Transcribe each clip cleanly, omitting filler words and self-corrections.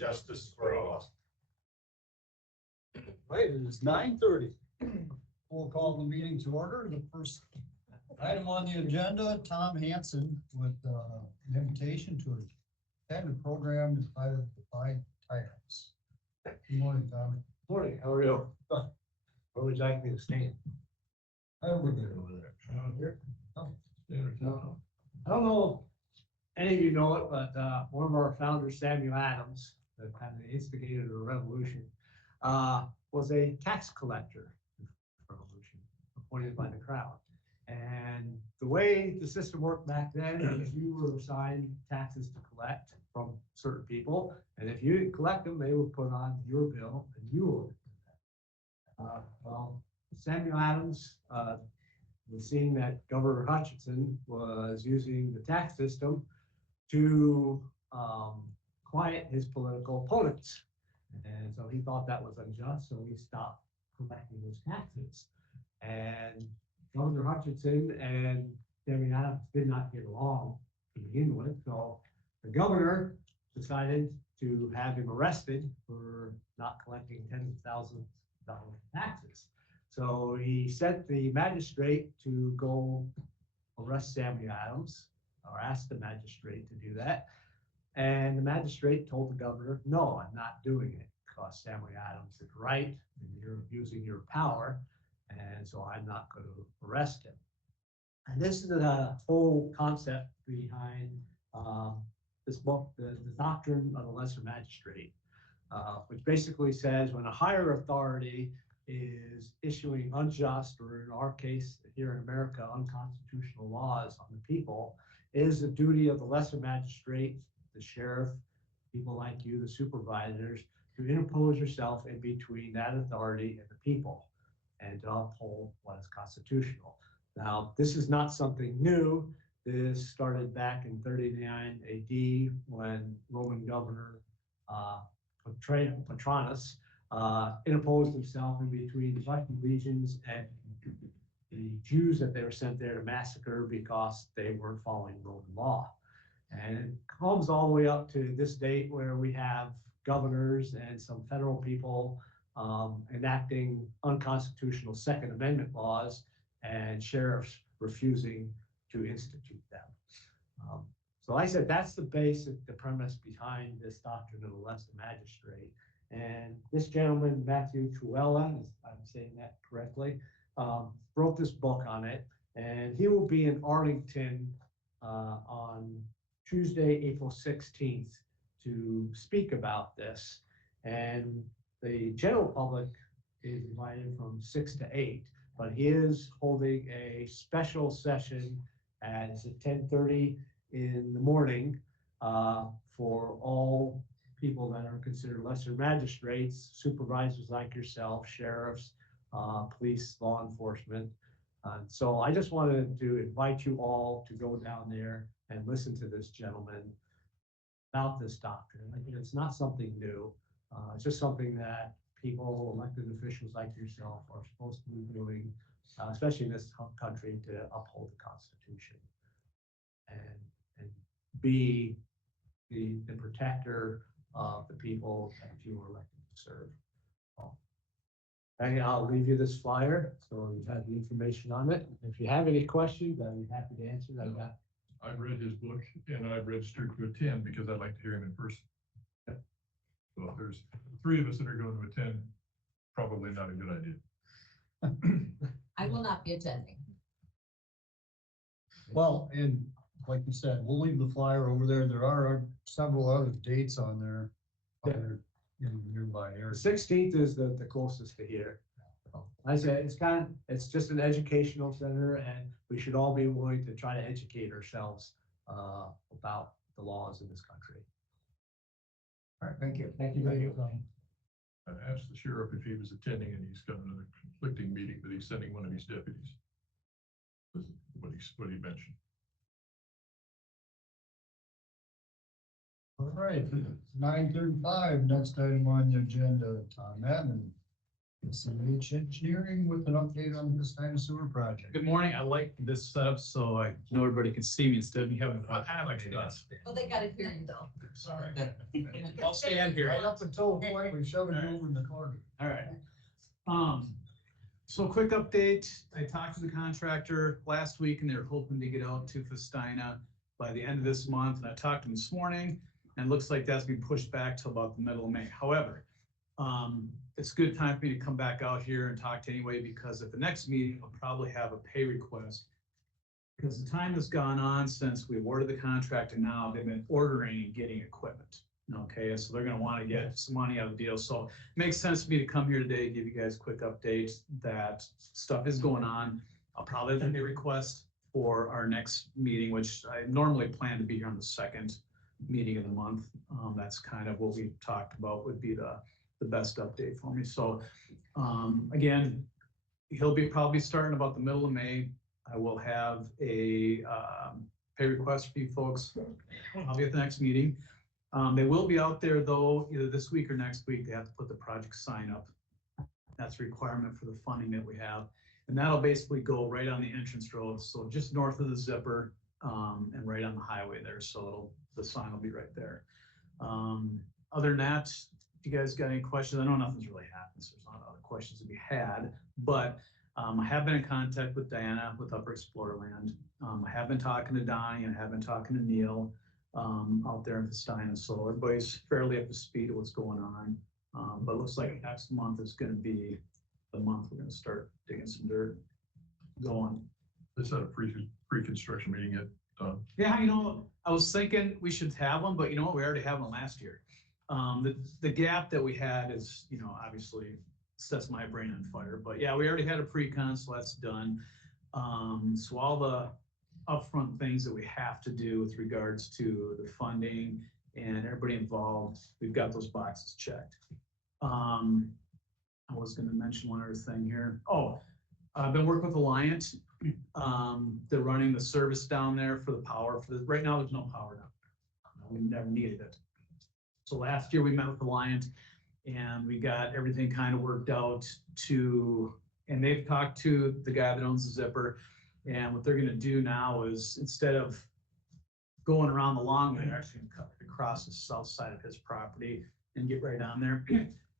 justice for all. Right, it is 9:30. We'll call the meeting to order. The first item on the agenda, Tom Hansen with an invitation to attend a program entitled Defy Tyrants. Good morning, Tom. Morning, how are you? Where would you like me to stand? Over there. Here? Oh. No. I don't know if any of you know it, but one of our founders, Samuel Adams, that kind of instigated a revolution, was a tax collector. Revolution appointed by the crowd. And the way the system worked back then is you were assigned taxes to collect from certain people, and if you didn't collect them, they would put on your bill, and you would. Well, Samuel Adams was seeing that Governor Hutchinson was using the tax system to quiet his political opponents. And so he thought that was unjust, so he stopped collecting those taxes. And Governor Hutchinson and Samuel Adams did not get along to begin with, so the governor decided to have him arrested for not collecting tens of thousands of dollars in taxes. So he sent the magistrate to go arrest Samuel Adams, or asked the magistrate to do that. And the magistrate told the governor, no, I'm not doing it because Samuel Adams is right and you're abusing your power. And so I'm not going to arrest him. And this is the whole concept behind this book, the Doctrine of the Lesser Magistrate, which basically says when a higher authority is issuing unjust, or in our case here in America, unconstitutional laws on the people, it is the duty of the lesser magistrate, the sheriff, people like you, the supervisors, to interpose yourself in between that authority and the people and to uphold what is constitutional. Now, this is not something new. This started back in 39 AD when Roman governor Patronus interposed himself in between the Russian legions and the Jews that they were sent there to massacre because they weren't following Roman law. And it comes all the way up to this date where we have governors and some federal people enacting unconstitutional Second Amendment laws and sheriffs refusing to institute them. So I said that's the premise behind this doctrine of the lesser magistrate. And this gentleman, Matthew Kueny, if I'm saying that correctly, wrote this book on it. And he will be in Arlington on Tuesday, April 16th to speak about this. And the general public is invited from 6 to 8, but he is holding a special session at 10:30 in the morning for all people that are considered lesser magistrates, supervisors like yourself, sheriffs, police, law enforcement. So I just wanted to invite you all to go down there and listen to this gentleman about this doctrine. I mean, it's not something new. It's just something that people, elected officials like yourself, are supposed to be doing, especially in this country, to uphold the Constitution and be the protector of the people that you were elected to serve. And I'll leave you this flyer, so you have the information on it. If you have any questions, I'd be happy to answer them. I've read his book and I've registered to attend because I'd like to hear him in person. So if there's 3 of us that are going to attend, probably not a good idea. I will not be attending. Well, and like you said, we'll leave the flyer over there. There are several other dates on there. In nearby The areas. 16th is the closest to here. I said it's just an educational center, and we should all be willing to try to educate ourselves about the laws in this country. All right, thank you. Thank you very much. I asked the sheriff if he was attending, and he's got another conflicting meeting, but he's sending one of his deputies. This is what he mentioned. All right, 9:35, next item on the agenda, Madden. SEH Engineering with an update on the Festina Sewer Project. Good morning. I like this setup so I know everybody can see me instead of me having. I like it. Well, they gotta hear you though. Sorry. I'll stand here. Right up until the point we shoved it over in the corner. All right. So quick update. I talked to the contractor last week and they're hoping to get out to Festina by the end of this month. And I talked to them this morning and it looks like that's been pushed back to about the middle of May. However, it's a good time for me to come back out here and talk to anyway, because at the next meeting, I'll probably have a pay request. Because the time has gone on since we awarded the contract and now they've been ordering and getting equipment. Okay, so they're gonna wanna get some money out of the deal. So it makes sense for me to come here today, give you guys a quick update that stuff is going on. I'll probably have a request for our next meeting, which I normally plan to be here on the second meeting of the month. That's kind of what we talked about would be the best update for me. So again, he'll be probably starting about the middle of May. I will have a pay request for you folks. I'll be at the next meeting. They will be out there though, either this week or next week. They have to put the project sign up. That's a requirement for the funding that we have. And that'll basically go right on the entrance road. So just north of the zipper and right on the highway there. So the sign will be right there. Other than that, if you guys got any questions, I know nothing's really happened, so there's not other questions to be had, but I have been in contact with Diana with Upper Explorerland. I have been talking to Donnie and I have been talking to Neil out there in Festina, so everybody's fairly up to speed of what's going on. But it looks like next month is going to be the month we're going to start digging some dirt going. Is that a pre-construction meeting yet, Don? Yeah, I was thinking we should have one, but you know what? We already had one last year. The gap that we had is, obviously sets my brain on fire, but yeah, we already had a pre-con, so that's done. So all the upfront things that we have to do with regards to the funding and everybody involved, we've got those boxes checked. I was going to mention one other thing here. Oh, I've been working with Alliant. They're running the service down there for the power. Right now, there's no power down there. We never needed it. So last year we met with Alliant and we got everything kind of worked out and they've talked to the guy that owns the zipper. And what they're going to do now is instead of going around the long way, they're actually going to cut across the south side of his property and get right on there.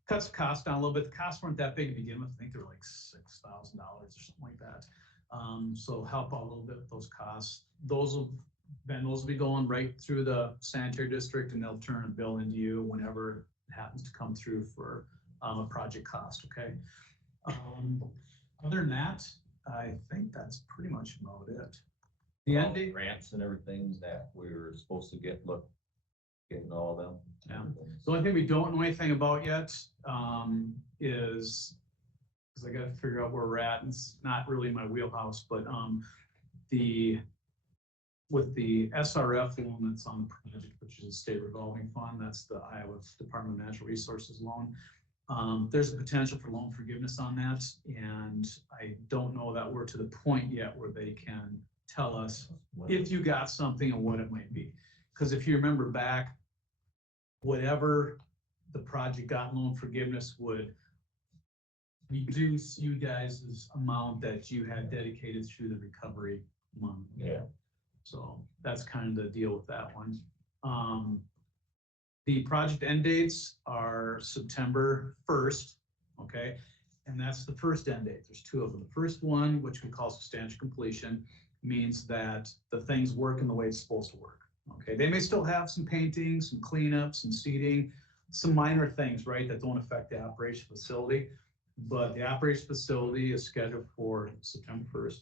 Cuts the cost down a little bit. The costs weren't that big to begin with. I think they were like $6,000 or something like that. So help out a little bit with those costs. Those will be going right through the sanitary district and they'll turn a bill into you whenever it happens to come through for a project cost, okay? Other than that, I think that's pretty much about it. The end date, grants and everything that we're supposed to getting all of them. Yeah. The only thing we don't know anything about yet is, because I got to figure out where we're at, and it's not really my wheelhouse, but with the SRF loan that's on the project, which is a state revolving fund, that's the Iowa Department of Natural Resources loan. There's a potential for loan forgiveness on that, and I don't know that we're to the point yet where they can tell us if you got something and what it might be. Because if you remember back, whatever the project got loan forgiveness would reduce you guys' amount that you had dedicated through the recovery month. Yeah. So that's kind of the deal with that one. The project end dates are September 1st, okay? And that's the first end date. There's two of them. The first one, which we call substantial completion, means that the thing's working the way it's supposed to work, okay? They may still have some painting, some cleanup, some seating, some minor things, right, that don't affect the operation facility, but the operation facility is scheduled for September 1st.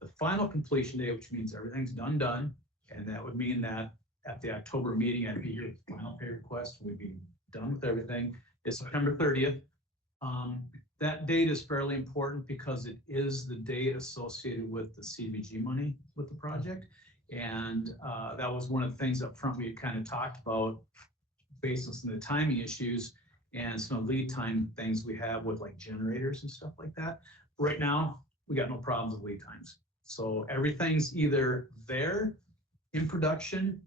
The final completion date, which means everything's done, and that would mean that at the October meeting, I'd be here with the final pay request, we'd be done with everything, is September 30th. That date is fairly important because it is the date associated with the CDBG money with the project. And that was one of the things up front we had kind of talked about based on some of the timing issues and some lead time things we have with like generators and stuff like that. Right now, we got no problems with lead times. So everything's either there in production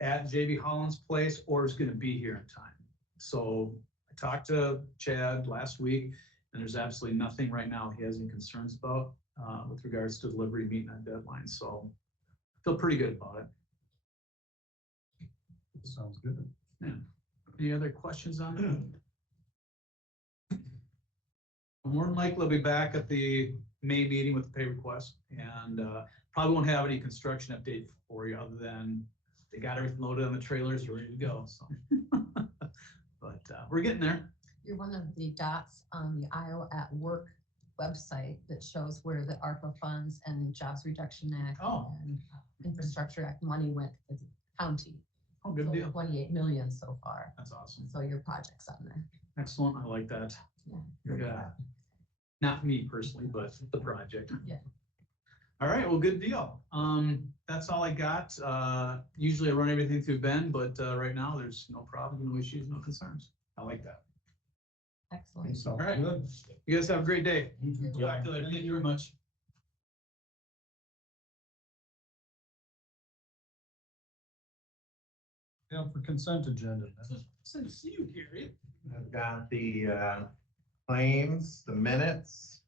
at JB Holland's place or is going to be here in time. So I talked to Chad last week And there's absolutely nothing right now he has any concerns about, with regards to delivery meeting that deadline, so I feel pretty good about it. Sounds good. Any other questions on it? More than likely, I'll be back at the May meeting with the pay request, and probably won't have any construction update for you other than they got everything loaded on the trailers, ready to go, so. But we're getting there. You're one of the dots on the Iowa at Work website that shows where the ARPA funds and Jobs Reduction Act and Infrastructure Act money went to the county. Oh, good So deal. 28 million so far. That's awesome. So your project's on there. Excellent. I like that. Yeah. Yeah. Not me personally, but the project. Yeah. All right, well, good deal. That's all I got. Usually I run everything through Ben, but right now there's no problem, no issues, no concerns. I like that. Excellent. Sounds All right. good. You guys have a great day. too. Talk to you later. Thank you very much. Yeah, for consent agenda. So to see you, Gary. I've got the claims, the minutes,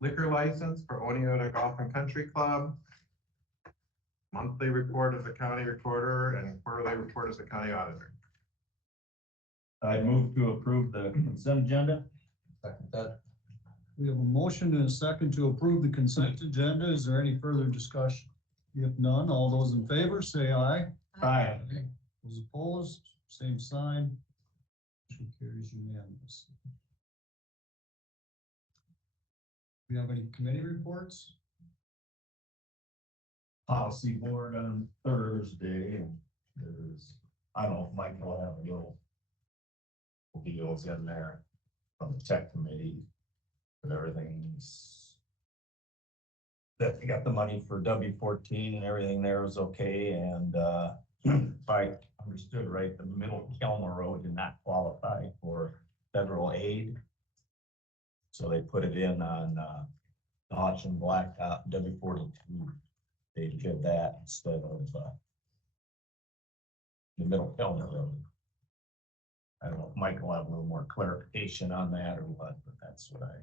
liquor license for Oneota Golf and Country Club, monthly report of the county recorder, and quarterly report of the county auditor. I move to approve the consent agenda. Second that. We have a motion and a second to approve the consent agenda. Is there any further discussion? If none, all those in favor say aye. Aye. Those opposed, same sign. Motion carries unanimous. We have any committee reports? Policy board on Thursday, and there's, I don't know if Mike will have a little deals in there from the tech committee, and everything's that we got the money for W14 and everything there was okay, and if I understood right, the middle Kelmer Road did not qualify for federal aid. So they put it in on Notch and Blacktop W42. They did that instead of the middle Kelmer Road. I don't know if Mike will have a little more clarification on that or what, but that's what I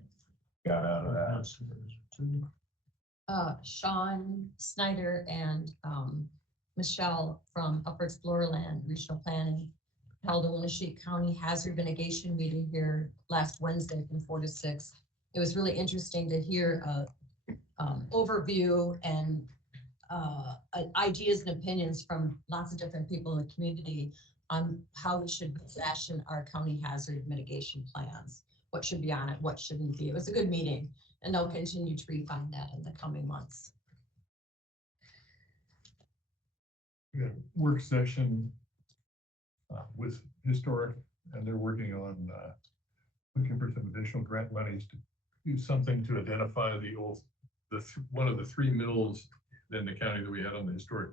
got out of that. Sean Snyder and Michelle from Upper Explorerland Regional Planning held a Winneshiek County Hazard Mitigation meeting here last Wednesday from 4 to 6. It was really interesting to hear overview and ideas and opinions from lots of different people in the community on how we should fashion our county hazard mitigation plans. What should be on it, what shouldn't be. It was a good meeting, and they'll continue to refine that in the coming months. We had a work session with historic, and they're working on looking for some additional grant monies to do something to identify one of the 3 mills in the county that we had on the historic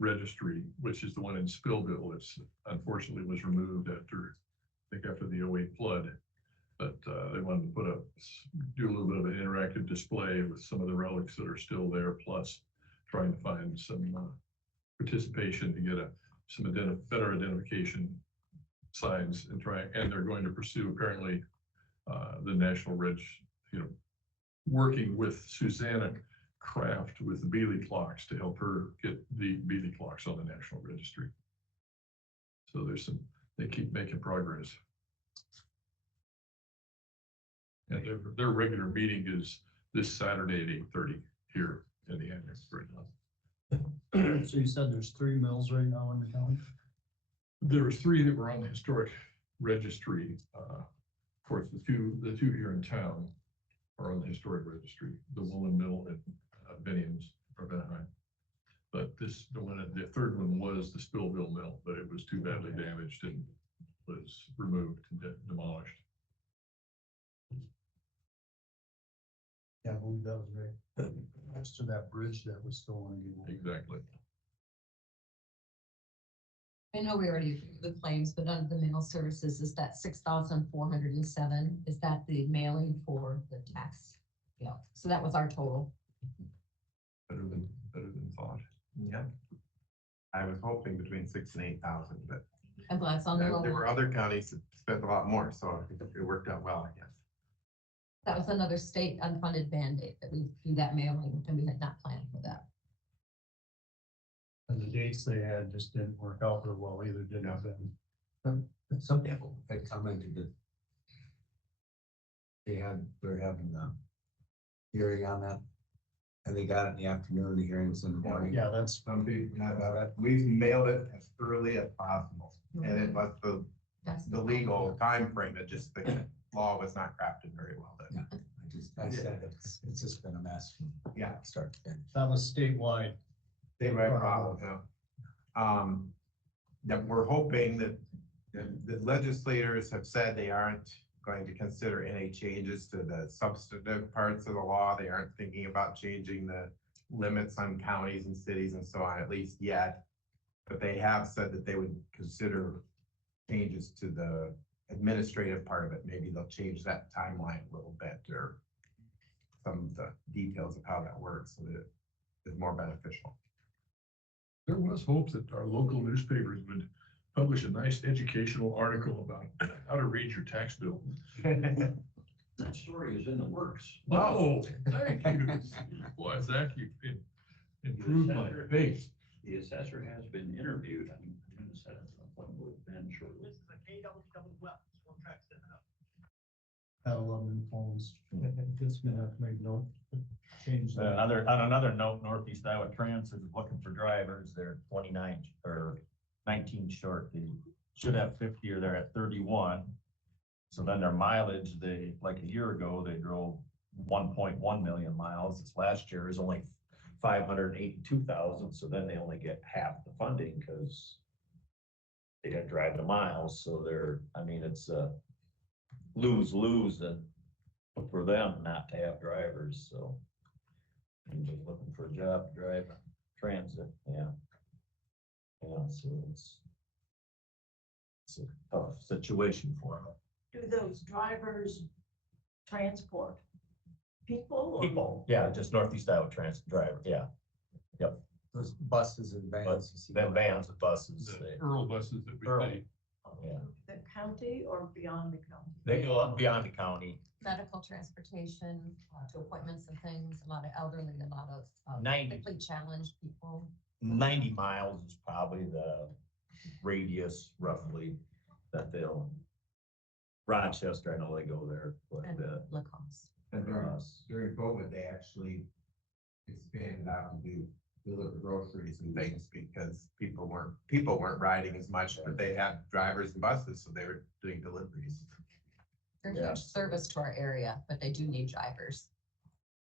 registry, which is the one in Spillville. It's unfortunately was removed after the 08 flood. But they wanted to do a little bit of an interactive display with some of the relics that are still there, plus trying to find some participation to get some better identification signs and they're going to pursue apparently the National working with Susanna Kraft with the Bealey clocks to help her get the Bealey clocks on the National Registry. So they keep making progress. And their regular meeting is this Saturday at 8:30 here in the annex right now. So you said there's 3 mills right now in the county? There was 3 that were on the historic registry. Of course, the two here in town are on the historic registry, the Woolen Mill and Benniams or Benheim. But the third one was the Spillville Mill, but it was too badly damaged and was removed and demolished. Yeah, I believe that was right. Next to that bridge that was stolen. Exactly. I know we already approved the claims, but under the mail services, is that 6,407? Is that the mailing for the tax? Yeah, so that was our total. Better than thought. Yeah. I was hoping between 6,000 and 8,000, but And Well, that's on the And there roll. were other counties that spent a lot more, so it worked out well, I guess. That was another state unfunded mandate that we do that mailing, and we had not planned for that. And the dates they had just didn't work out real well either, did it? Some people had commented that they're having a hearing on that. And they got it in the afternoon, the hearings in the morning. Yeah, that's, Some people, we've mailed it as early as possible, and it was That's the legal timeframe, it just, the law was not crafted very well. then. I said, it's just been a mess from Yeah. start to finish. that was statewide. They might problem, yeah. That we're hoping that the legislators have said they aren't going to consider any changes to the substantive parts of the law. They aren't thinking about changing the limits on counties and cities and so on, at least yet. But they have said that they would consider changes to the administrative part of it. Maybe they'll change that timeline a little bit, or some of the details of how that works, so that it is more beneficial. There was hope that our local newspapers would publish a nice educational article about how to read your tax bill. That story is in the works. Oh, thank you. Boy, Zach, you've improved my faith. The assessor has been interviewed. I'm gonna set up an appointment with Ben shortly. Had 11 phones. Just gonna have to make note. Change that. On another note, Northeast Iowa Transit is looking for drivers. They're 29 or 19 short. They should have 50, or they're at 31. So then their mileage, like a year ago, they drove 1.1 million miles. This last year is only 582,000. So then they only get half the funding because they didn't drive the miles. So it's a lose-lose and for them not to have drivers. So I'm just looking for a job to drive transit. Yeah. Yeah, so it's a tough situation for them. Do those drivers transport people? or- People, yeah, just Northeast Iowa Transit driver, yeah. Those buses and vans. But you see then going vans and buses, The Earl buses that we Earl. pay. yeah, The county or beyond the county? they go up beyond the county. Medical transportation, to appointments and things, a lot of elderly, a lot of 90 mentally challenged people. 90 miles is probably the radius roughly that they'll, Rochester, I know they go there, but, And Lacoste. And during COVID, they actually expanded out to deliver groceries and things because people weren't riding as much, but they had drivers and buses, so they were doing deliveries. They're a Yeah. huge service to our area, but they do need drivers.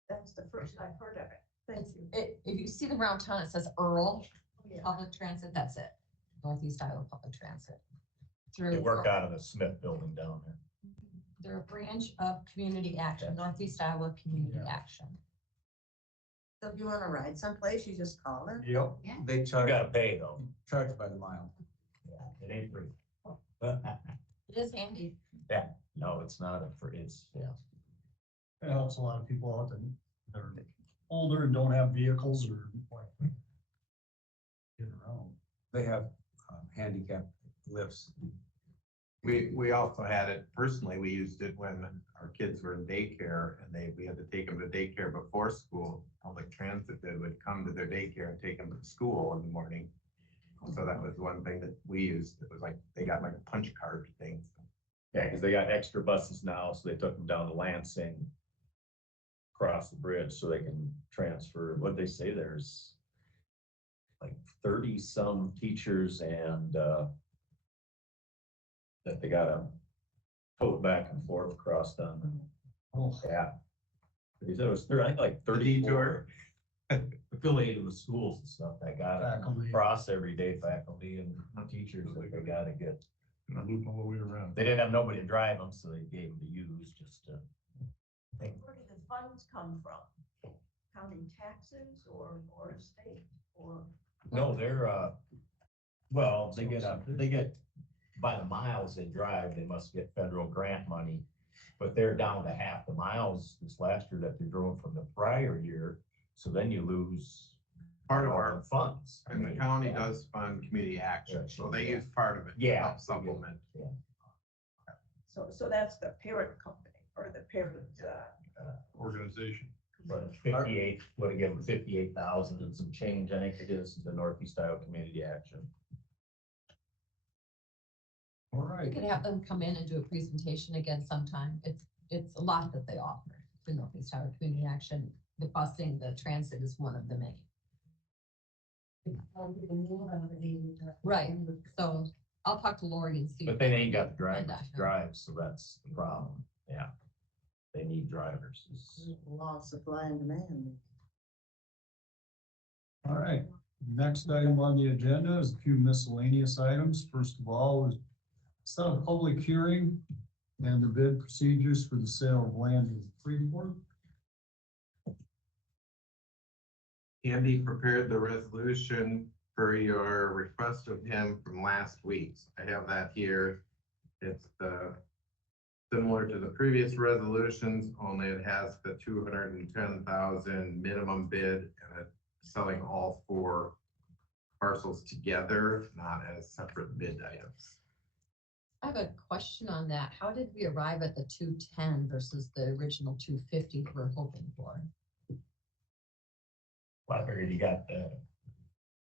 That's the first I've heard of it. Thank you. If you see them around town, it says Earl Yeah. Public Transit, that's it. Northeast Iowa Public Transit. they work out of the Smith building down there. They're a branch of Community Action, Northeast Iowa Community Action. So if you wanna ride someplace, you just call them? Yep, Yeah. they You charge gotta pay though. by the mile. Yeah, it ain't free. It is handy. No, it's not a free, it's, yeah. It helps a lot of people out that are older and don't have vehicles or like. Get around. They have handicap lifts. We also had it, personally, we used it when our kids were in daycare and we had to take them to daycare before school. Public transit would come to their daycare and take them to school in the morning. So that was one thing that we used. It was like, they got like a punch card thing. Yeah, because they got extra buses now, so they took them down to Lansing, across the bridge, so they can transfer. What'd they say? There's like 30 some teachers and that they gotta tote back and forth across them. Oh, Yeah. They said it was, I think like 34 affiliated with schools and stuff that gotta faculty. cross every day, faculty and teachers that they gotta get. And I loop all the way around. They didn't have nobody to drive them, so they gave them to use just to. Where do the funds come from? County taxes or state or? No, they're, well, they get, by the miles they drive, they must get federal grant money. But they're down to half the miles this last year that they drove from the prior year. So then you lose part of our, funds. and the county does fund community action, so they use part of it to Yeah. help supplement. So that's the parent company or the parent, Organization. But 58, would have given 58,000 and some change, I think it is, the Northeast Iowa Community Action. All We right. could have them come in and do a presentation again sometime. It's a lot that they offer. The Northeast Iowa Community Action, the busing, the transit is one of the many. Right, so I'll talk to Lori and see. But they ain't got the Find drivers out. to drive, so that's the problem, yeah. They need drivers. Law of supply and demand. All right, next item on the agenda is a few miscellaneous items. First of all, is set a public hearing and the bid procedures for the sale of land in Freeport. Andy prepared the resolution for your request of him from last week. I have that here. It's similar to the previous resolutions, only it has the 210,000 minimum bid and it's selling all 4 parcels together, not as separate bid items. I have a question on that. How did we arrive at the 210 versus the original 250 we're hoping for? Well, I figured you got the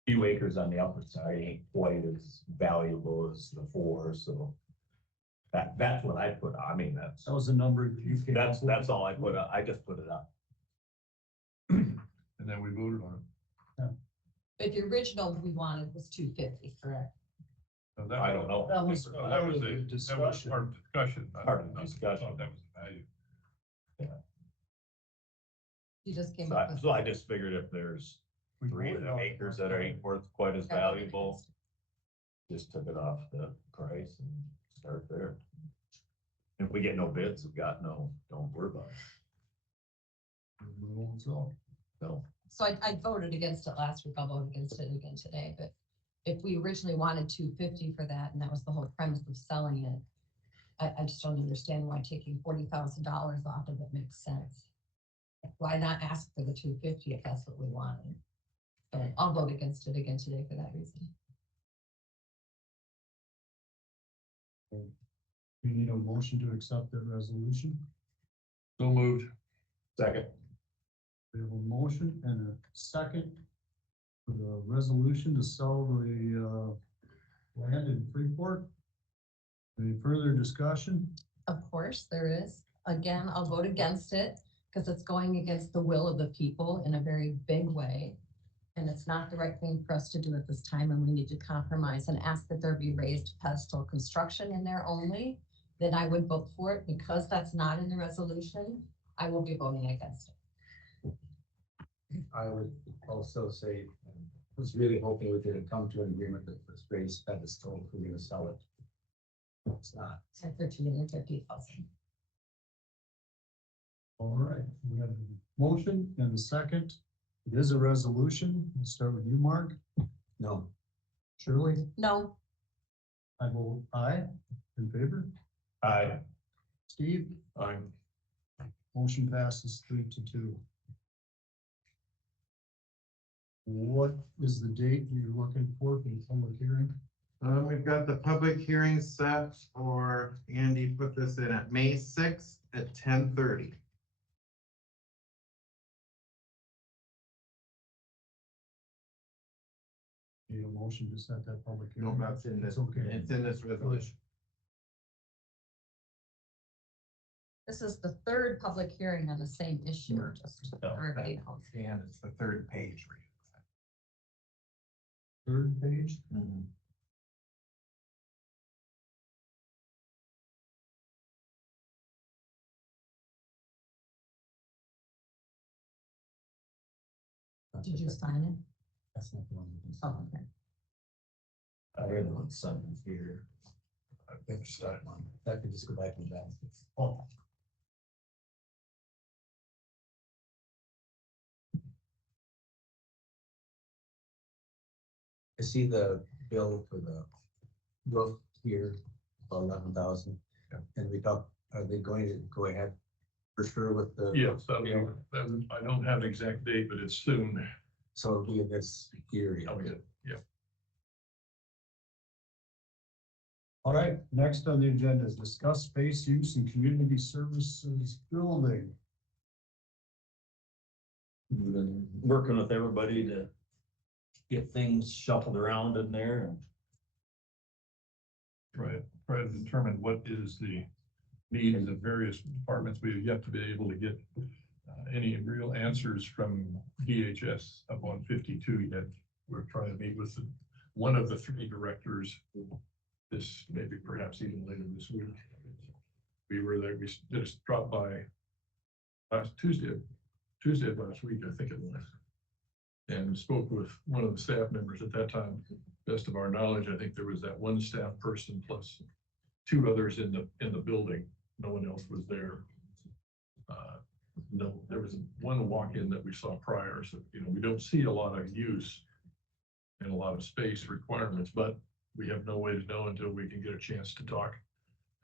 few acres on the upper side ain't quite as valuable as the 4, so that's what I put, I mean, That was the number that you came up with. that's all I put up, I just put it up. And then we voted on it. But the original we wanted was 250, correct? So that I don't know. That was That was that was discussion. part of discussion. I Part of thought discussion. That was the value. You just came So up with. so I just figured if there's We 3 of voted them on it. acres that ain't worth quite as valuable, just took it off the price and start there. If we get no bids, we've got no, don't worry about it. So, So I voted against it last week. I'll vote against it again today, but if we originally wanted 250 for that, and that was the whole premise of selling it, I just don't understand why taking $40,000 off of it makes sense. Why not ask for the 250 if that's what we wanted? So I'll vote against it again today for that reason. We need a motion to accept that resolution. So moved. second, We have a motion and a second for the resolution to sell the land in Freeport. Any further discussion? Of course, there is. Again, I'll vote against it because it's going against the will of the people in a very big way. And it's not the right thing for us to do at this time, and we need to compromise and ask that there be raised pedestal construction in there only. Then I would vote for it. Because that's not in the resolution, I will be voting against it. I would also say, I was really hoping we could come to an agreement that was raised pedestal if we're gonna sell it. It's not. It's at $13,050,000. All right, we have a motion and a second. It is a resolution. We'll start with you, Mark. No. Shirley? No, I vote aye. In favor? I, Steve? Aye. Motion passes 3-2. What is the date you're looking for the public hearing? We've got the public hearing set for, Andy put this in at May 6th at 10:30. Need a motion to set that public No, hearing? that's in this, It's okay. it's in this resolution. this is the third public hearing on the same issue, just so everybody knows. And it's the 3rd page. Third page? Did you sign it? That's not the one. Oh, okay. I read on something here. I finished that one. That could just go back in the back. Oh, I see the bill for the roof here, about 11,000. Yeah. And we talked, are they going to go ahead for sure with the? Yes, I don't have an exact date, but it's soon. So it'll be in this area. Oh, yeah. All right, next on the agenda is discuss space use and community services building. We've been working with everybody to get things shuffled around in there and Try to determine what is the need in the various departments. We have yet to be able to get any real answers from DHS up on 52 yet. We're trying to meet with one of the three directors this, maybe perhaps even later this week. We were there, we just dropped by last Tuesday of last week, I think it was, and spoke with one of the staff members at that time. Best of our knowledge, I think there was that one staff person plus two others in the building. No one else was there. No, there was one walk-in that we saw prior, so we don't see a lot of use and a lot of space requirements, but we have no way to know until we can get a chance to talk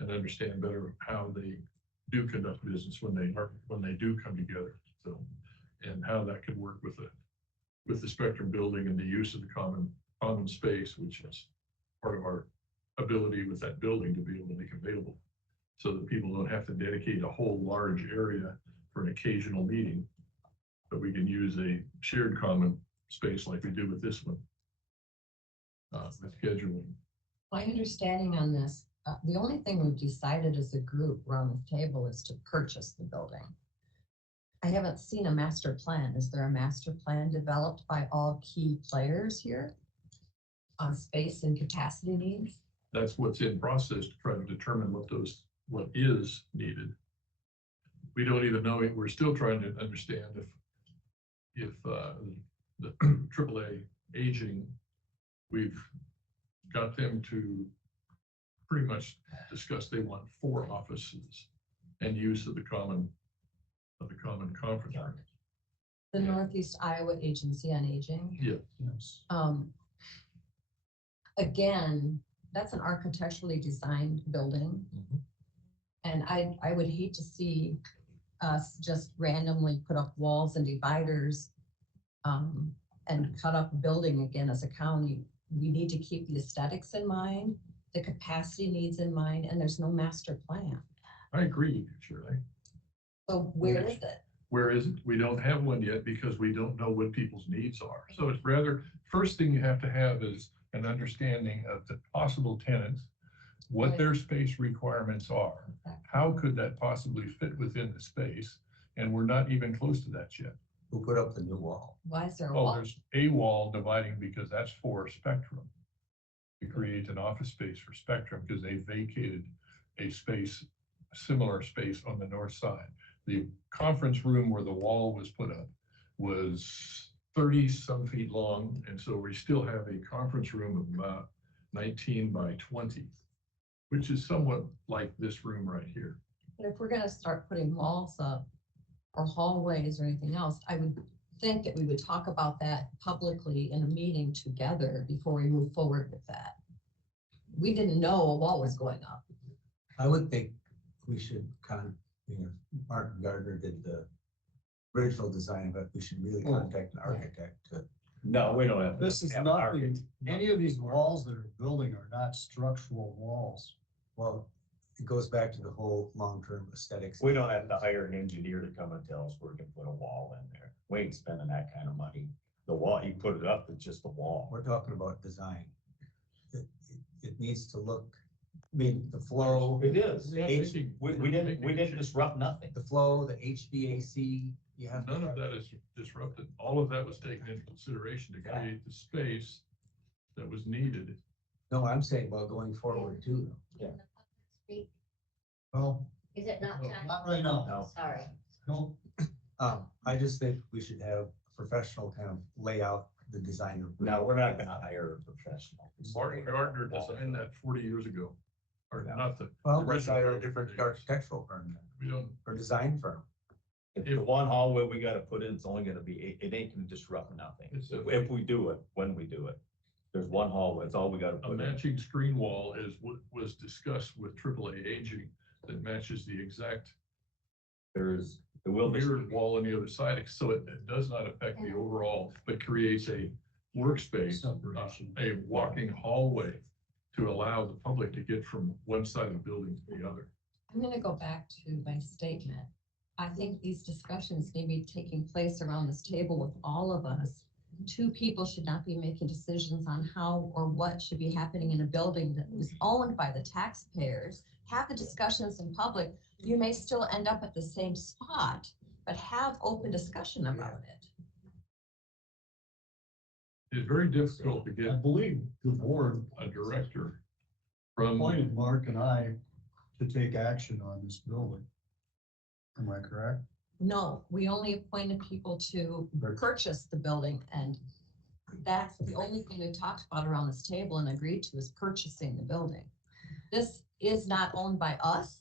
and understand better how they do conduct business when they do come together. So, and how that could work with the Spectrum building and the use of the common space, which is part of our ability with that building to be able to make available, so that people don't have to dedicate a whole large area for an occasional meeting, but we can use a shared common space like we do with this one. With scheduling. My understanding on this, the only thing we've decided as a group around the table is to purchase the building. I haven't seen a master plan. Is there a master plan developed by all key players here on space and capacity needs? That's what's in process to try to determine what is needed. We don't even know it. We're still trying to understand if the AAA aging, we've got them to pretty much discuss they want 4 offices and use of the common conference room. The Northeast Iowa Agency on Aging. Yes. Again, that's an architecturally designed building. And I would hate to see us just randomly put up walls and dividers and cut up a building again as a county. We need to keep the aesthetics in mind, the capacity needs in mind, and there's no master plan. I agree, Shirley. So where is it? Where is it? We don't have one yet because we don't know what people's needs are. So it's rather, first thing you have to have is an understanding of the possible tenants, what their space requirements are. How could that possibly fit within the space? And we're not even close to that yet. Who put up the new wall? Why is there a Oh, wall? there's a wall dividing because that's for Spectrum. To create an office space for Spectrum because they vacated a space, a similar space on the north side. The conference room where the wall was put up was 30 some feet long. And so we still have a conference room of about 19 by 20, which is somewhat like this room right here. But if we're gonna start putting walls up or hallways or anything else, I would think that we would talk about that publicly in a meeting together before we move forward with that. We didn't know a wall was going up. I would think we should Martin Gardner did the original design, but we should really contact an architect to. no, we don't have. This is have not, architect. any of these walls that are building are not structural walls. Well, it goes back to the whole long-term aesthetics. We don't have to hire an engineer to come and tell us where to put a wall in there. We ain't spending that kind of money. The wall, you put it up, it's just a wall. We're talking about design. It needs to look, I mean, the flow. It is. Yeah, We didn't disrupt nothing. The flow, the HVAC, you have. None of that is disrupted. All of that was taken into consideration to create the space that was needed. No, I'm saying, well, going forward too. Well, Is it not time? not right now. No. Sorry. No, I just think we should have a professional kind of lay out the designer. No, we're not gonna hire a professional. Martin Gardner designed that 40 years ago. Or not the. Well, the let's original hire a building. different architectural firm then, We don't, or design firm. If the one hallway we gotta put in, it's only gonna be, it ain't gonna disrupt nothing. It's a- If we do it, when we do it, there's one hallway, it's all we gotta a put in. matching screen wall is what was discussed with AAA aging that matches the exact There's It will be. mirrored wall on the other side, so it does not affect the overall, but creates a workspace, a walking hallway to allow the public to get from one side of the building to the other. I'm gonna go back to my statement. I think these discussions need to be taking place around this table with all of us. Two people should not be making decisions on how or what should be happening in a building that was owned by the taxpayers. Have the discussions in public. You may still end up at the same spot, but have open discussion about it. It's very difficult to I get believe the board a director from, appointed Mark and I to take action on this building. Am I correct? No, we only appointed people to purchase the building, and that's the only thing we talked about around this table and agreed to is purchasing the building. This is not owned by us,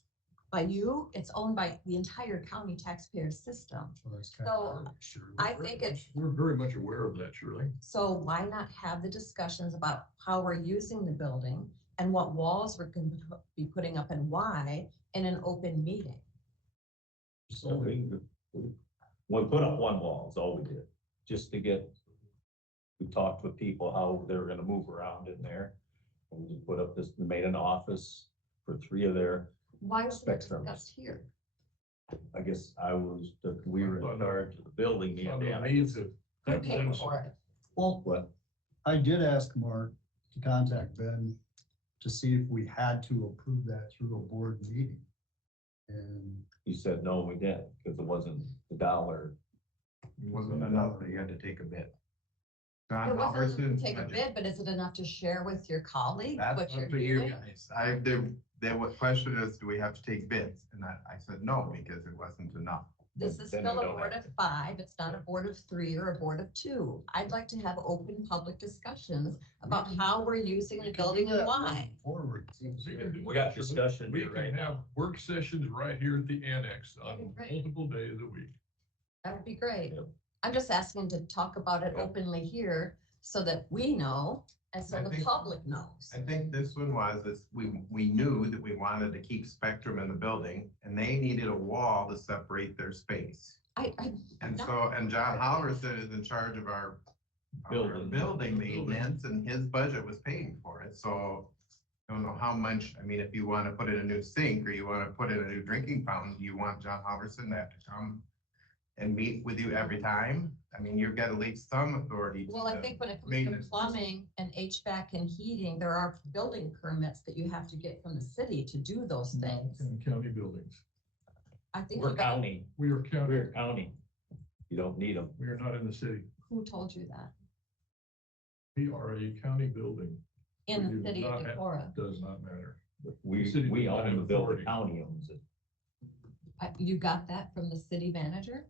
by you, it's owned by the entire county taxpayer system. So that's So, sure. I think it's, we're very much aware of that, Shirley. so why not have the discussions about how we're using the building and what walls we're going to be putting up and why in an open meeting? So we put up one wall, is all we did, just to get, we talked with people how they were gonna move around in there. And we put up this, made an office for 3 of their, Why is it Spectrum. discussed here? I guess we were in charge of the building. me and On the Dan. needs of. Who paid for it? Well, What? I did ask Mark to contact Ben to see if we had to approve that through a board meeting. And He said, no, we didn't, because it wasn't the dollar. It wasn't enough, you had to take a bid. John It wasn't enough Halverson. to take a bid, but is it enough to share with your colleagues That's what you're up to you doing? guys. They would question is, do we have to take bids? And I said, no, because it wasn't enough. This is Then still we a don't board have of 5, it's not a board of 3 or a board of 2. I'd like to have open public discussions about how we're using the building and why. forward. We got discussion We here right can now. have work sessions right here at the annex on Great. multiple days a week. That would be great. Yep. I'm just asking to talk about it Yep. openly here so that we know and so I the think- public knows. I think this one was, this, we knew that we wanted to keep Spectrum in the building and they needed a wall to separate their space. And No. so, and John Halverson is in charge of our Building. building maintenance and his budget was paying for it, so. I don't know how much, I mean, if you wanna put in a new sink or you wanna put in a new drinking fountain, you want John Halverson to have to come and meet with you every time? I mean, you've got at least some authority. Well, I to think when it comes to maintenance. plumbing and HVAC and heating, there are building permits that you have to get from the city to do those things. In county buildings. I think We're you got, county, We are county, we're county. You don't need them. we are not in the city. who told you that? We are a county building. In We the do city of not have- Decorah. Does not matter. We city does not own have the building, authority. county owns it. You got that from the city manager?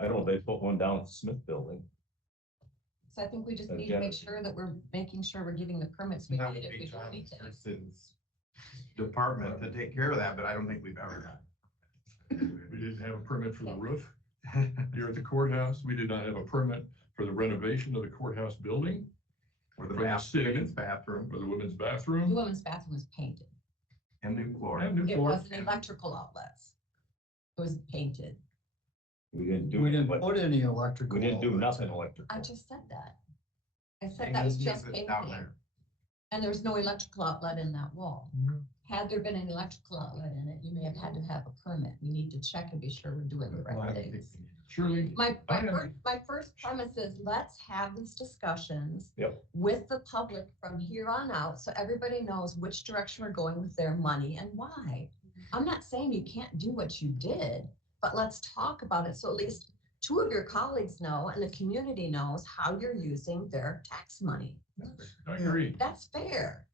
I don't know, they put one down at the Smith Building. So I think we just That's need to make generous. sure that we're making sure we're getting the permits we That need would if be we do John anything. Halverson's department to take care of that, but I don't think we've ever done. We didn't have a permit for the roof here at the courthouse. We did not have a permit for the renovation of the courthouse building Or the From the city. women's bathroom or the women's The bathroom women's bathroom was painted. and new floor. and new It floor. wasn't electrical outlets. It was painted. We didn't do We it, didn't but put any electrical. we didn't do outlets nothing in. electrical. I just said that. I said And that was he just needs it painting. down there. And there's no electrical outlet in that wall. Mhm. Had there been an electrical outlet in it, you may have had to have a permit. We need to check and be sure we're doing the Well, I right don't think things. we need it. Shirley, My first premise is let's have these discussions Yep. with the public from here on out, so everybody knows which direction we're going with their money and why. I'm not saying you can't do what you did, but let's talk about it, so at least 2 of your colleagues know and the community knows how you're using their tax money. I agree. That's fair.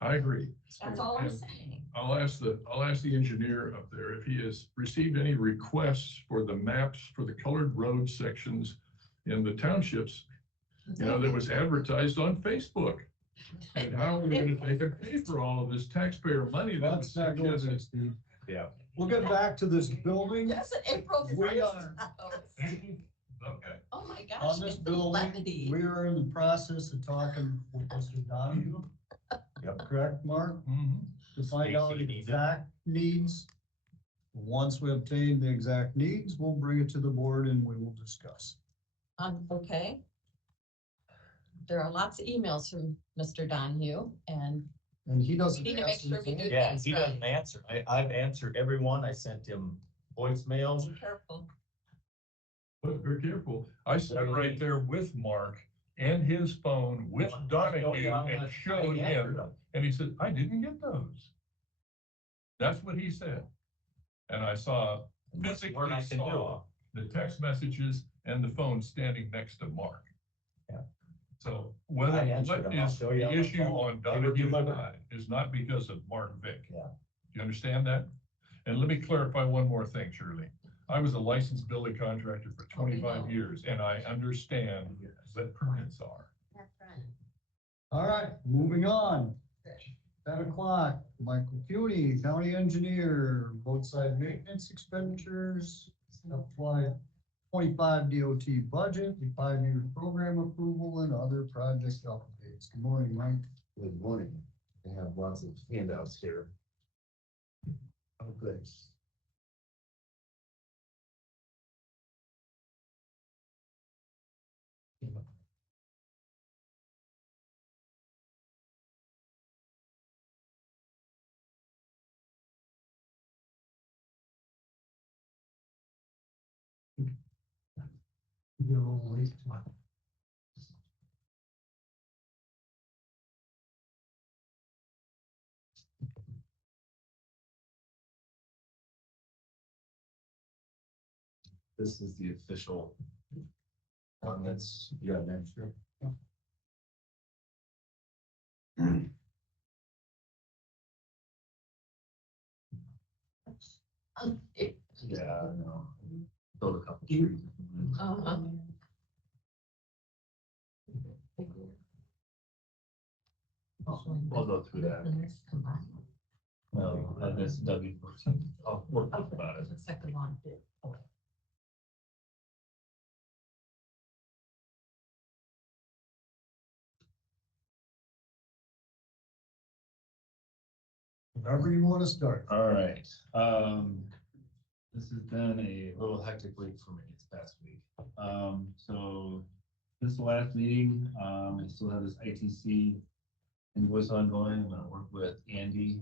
I agree. That's all I'm And saying. I'll ask the engineer up there if he has received any requests for the maps for the colored road sections in the townships, you know, that was advertised on Facebook. And how are we gonna take and pay for all of this taxpayer money? Let's not go there, suggested- Steve. Yeah. We'll get back to this building. That's an April We 1st. are- Okay. Oh my gosh. On this it's the building, levity. we are in the process of talking with Mr. Donahue. Yep. Correct, Mark? Mhm. To find out Stacy needs it. exact needs Once we obtain the exact needs, we'll bring it to the board and we will discuss. Okay. There are lots of emails from Mr. Donahue, and And he doesn't. we need to make answer sure we the do phone. Yeah, things he right. doesn't answer. I've answered everyone. I sent him voicemails. Be careful. But be careful, I sat right there with Mark and his phone with Donahue and showed him, and he said, I didn't get those. That's what he said. And I saw, physically saw the text messages and the phone standing next to Mark. Yeah. So whether, I answered what them. I'll is show you the on the issue phone. on They were Donahue's delivered. side is not because of Mark Vick. Yeah. Do you understand that? And let me clarify one more thing, Shirley. I was a licensed building contractor for Oh, we 25 know. years, and I understand what permits are. That's right. All right, moving on. 10 o'clock, Michael Kueny, County Engineer, roadside maintenance expenditures, FY25 DOT budget, the 5-year program approval and other project updates. Good morning, Mike. Good morning. I have lots of handouts here. Okay. This is the official one that's, you got an extra? Yeah, I know. Build a couple trees. Uh-huh. We'll go through that. No, this W14. I'll work about it. The second one. Wherever you want to start. All right, this has been a little hectic week for me this past week. So this last meeting, I still have this ITC invoice ongoing. I'm gonna work with Andy,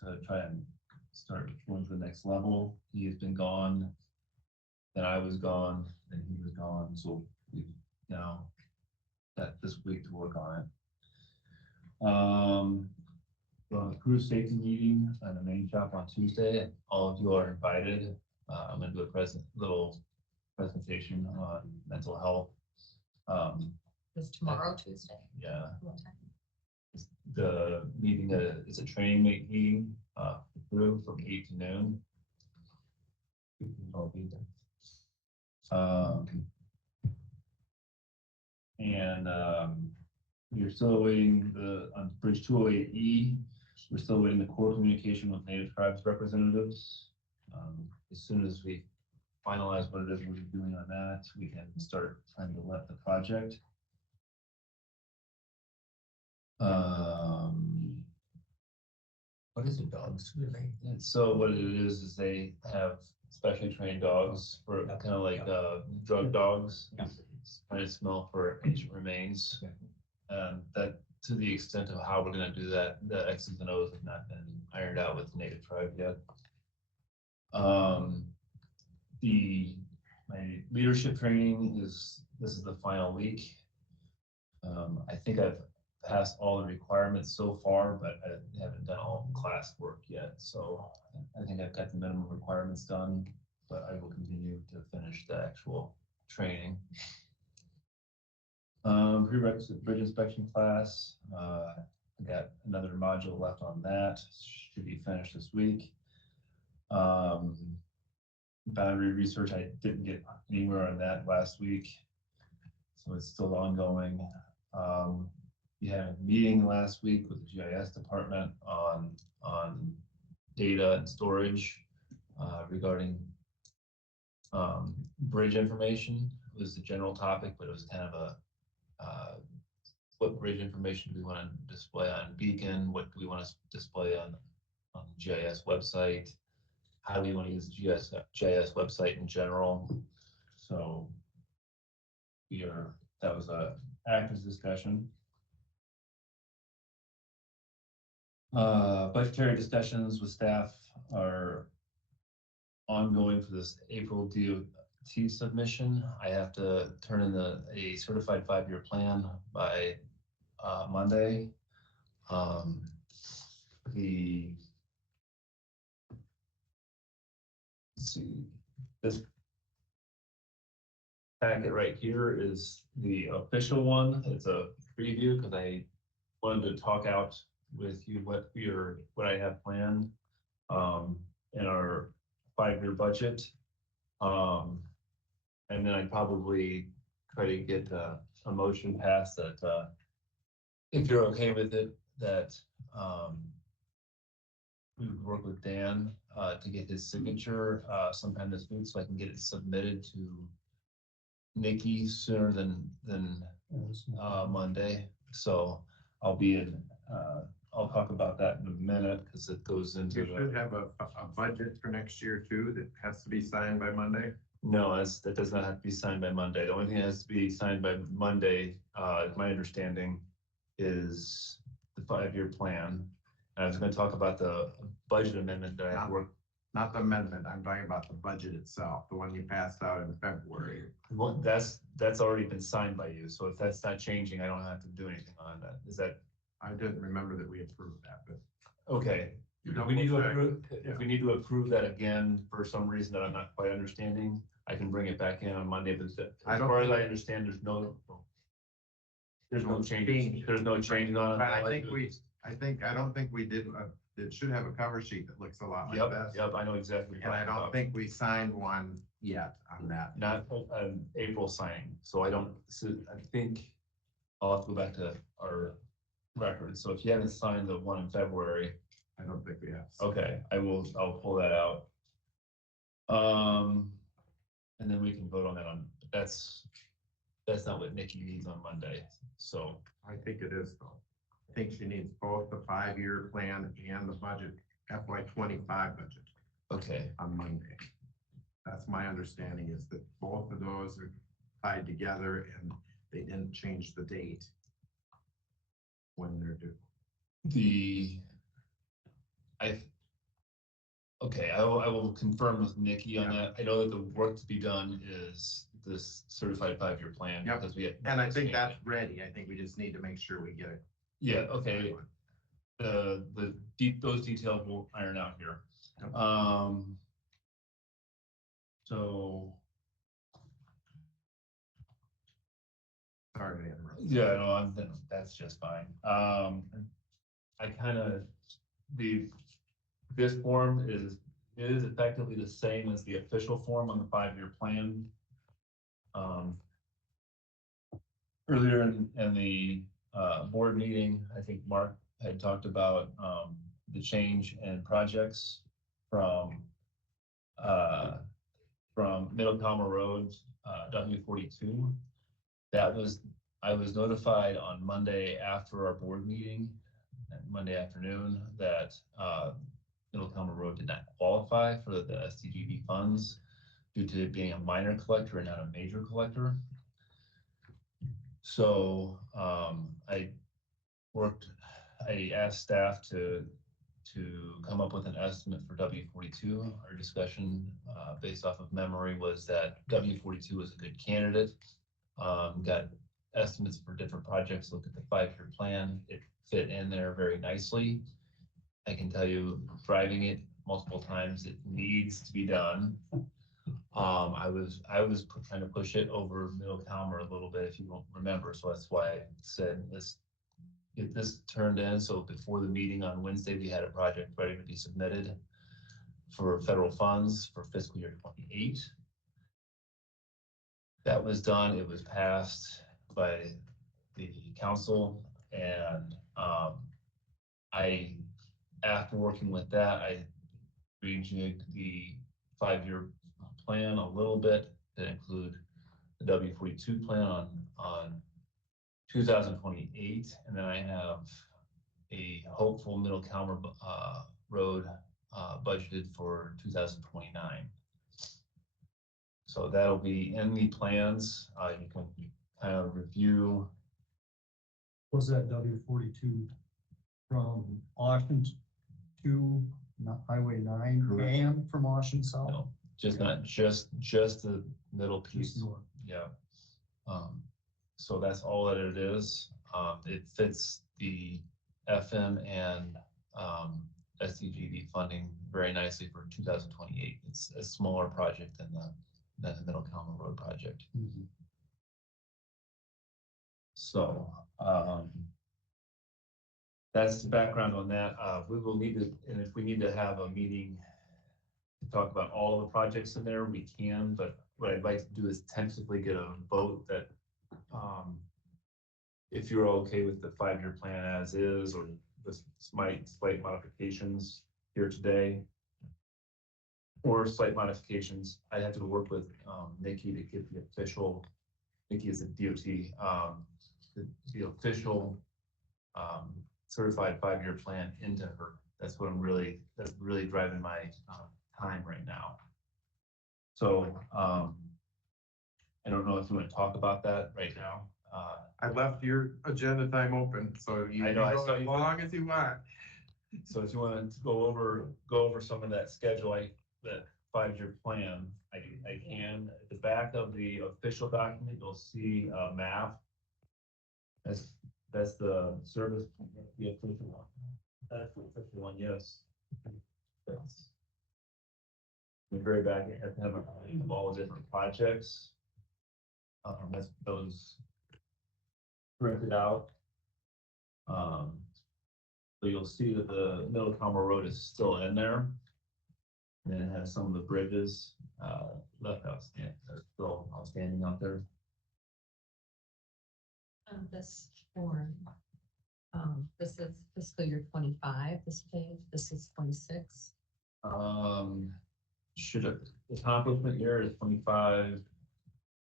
to try and start going to the next level. He has been gone, then I was gone, then he was gone, so we now got this week to work on it. Well, the crew safety meeting and the main shop on Tuesday. All of you are invited. I'm gonna do a little presentation on mental health. It's tomorrow, Tuesday. Yeah, What time? the meeting is a training meeting, for the crew from 8 to noon. We can all be there. We're still waiting on Bridge 208E. We're still waiting the core communication with Native Tribes representatives. As soon as we finalize what it is we're doing on that, we can start trying to let the project. What is it, dogs? And so what it is they have specially trained dogs for kind of like drug dogs. Trying to smell for ancient remains. That to the extent of how we're gonna do that, the X's and O's have not been ironed out with the Native tribe yet. My leadership training this is the final week. I think I've passed all the requirements so far, but I haven't done all the class work yet. So I think I've got the minimum requirements done, but I will continue to finish the actual training. Prerequisite bridge inspection class. I got another module left on that. Should be finished this week. Boundary research, I didn't get anywhere on that last week, so it's still ongoing. We had a meeting last week with the GIS department on data and storage regarding bridge information. It was the general topic, but it was kind of a what bridge information do we want to display on Beacon? What do we want to display on the GIS website? how do we want to use the GIS website in general. So that was a active discussion. Budgetary discussions with staff are ongoing for this April DOT submission. I have to turn in a certified 5-year plan by Monday. Let's see, this packet right here is the official one. It's a preview because I wanted to talk out with you what I have planned in our 5-year budget. And then I'd probably try to get a motion passed that if you're okay with it, that we would work with Dan to get his signature sometime this week so I can get it submitted to Nikki sooner than Monday. So I'll be in, I'll talk about that in a minute because it goes into. You should have a budget for next year too that has to be signed by Monday. No, that does not have to be signed by Monday. The only thing that has to be signed by Monday, my understanding, is the 5-year plan. And I was going to talk about the budget amendment that I have worked. Not the amendment, I'm talking about the budget itself, the one you passed out in February. Well, that's already been signed by you. So if that's not changing, I don't have to do anything on that. Is that? I didn't remember that we approved that, but. Okay. If we need to approve that again for some reason that I'm not quite understanding, I can bring it back in on Monday, but as far as I understand, there's no change. There's no change on it. But I don't think we did, it should have a cover sheet that looks a lot like this. Yep, I know exactly. And I don't think we signed one yet on that. Not April signing, so I think I'll have to go back to our records. So if you haven't signed the one in February. I don't think we have. Okay, I'll pull that out. And then we can vote on that that's not what Nikki needs on Monday, so. I think it is though. I think she needs both the 5-year plan and the budget, FY25 budget. Okay. On Monday. That's my understanding, is that both of those are tied together and they didn't change the date when they're due. I will confirm with Nikki on that. I know that the work to be done is this certified 5-year plan. Yep. Because and I think that's ready. I think we just need to make sure we get it. Yeah, okay. Those details will iron out here. Yep. So. Sorry to interrupt. Yeah, no, that's just fine. This form is effectively the same as the official form on the 5-year plan. Earlier in the board meeting, I think Mark had talked about the change in projects from Middle Comma Road, W42. I was notified on Monday after our board meeting, Monday afternoon, that Middle Comma Road did not qualify for the STGB funds due to it being a minor collector and not a major collector. So I asked staff to come up with an estimate for W42. Our discussion based off of memory was that W42 was a good candidate. Got estimates for different projects, looked at the 5-year plan. It fit in there very nicely. I can tell you, driving it multiple times, it needs to be done. I was trying to push it over Middle Comma a little bit, if you don't remember. So that's why I said, let's get this turned in. So before the meeting on Wednesday, we had a project ready to be submitted for federal funds for fiscal year 28. That was done. It was passed by the council, and after working with that, I rejigged the 5-year plan a little bit to include the W42 plan on 2028, and then I have a hopeful Middle Comma Road budgeted for 2029. So that'll be in the plans. You can kind of review. Was that W42 from Austin to Highway 9 Correct. and from Austin South? No, just not just the middle piece. Just north. Yeah. So that's all that it is. It fits the FM and SDGD funding very nicely for 2028. It's a smaller project than the Middle Common Road project. Mhm. So that's the background on that. We will need to, and if we need to have a meeting to talk about all the projects in there, we can, but what I'd like to do is tentatively get a vote that if you're okay with the 5-year plan as is, or with slight modifications here today, or slight modifications, I'd have to work with Nikki to get the official, Nikki is a DOT, the official certified 5-year plan into her. That's really driving my time right now. So I don't know if you want to talk about that right now. I left your agenda time open, so you I can know, I go saw as you. long as you want. So if you want to go over some of that schedule, that 5-year plan, I can. At the back of the official document, you'll see a map. That's the service, the official one. That's the official one, yes. That's the very back, it has to have all the different projects. That's those printed out. So you'll see that the Middle Common Road is still in there. And it has some of the bridges left outstanding, are still outstanding out there. This form, this is fiscal year 25, this page, this is 26. Should have, the accomplishment year is 25,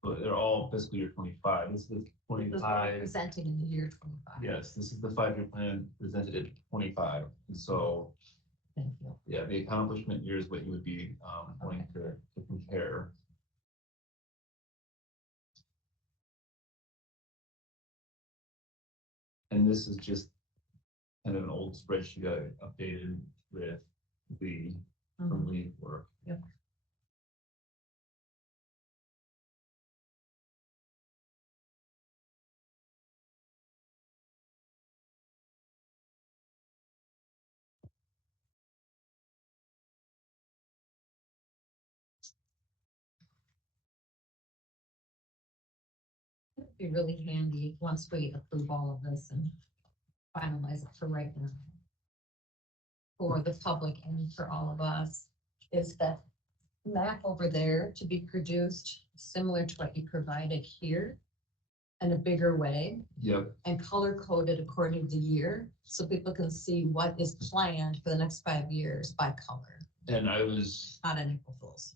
but they're all fiscal year 25. This is This is what we're 25. presenting in the year 25. Yes, this is the 5-year plan presented at 25. And so, Thank you. yeah, the accomplishment year is what you would be wanting to compare. And this is just kind of an old spreadsheet I updated with the from lead work. Yep. It'd be really handy once we approve all of this and finalize it for right now. For the public and for all of us, is that map over there to be produced similar to what you provided here in a bigger way Yep. and color coded according to year, so people can see what is planned for the next 5 years by color, And I was, not an April Fool's.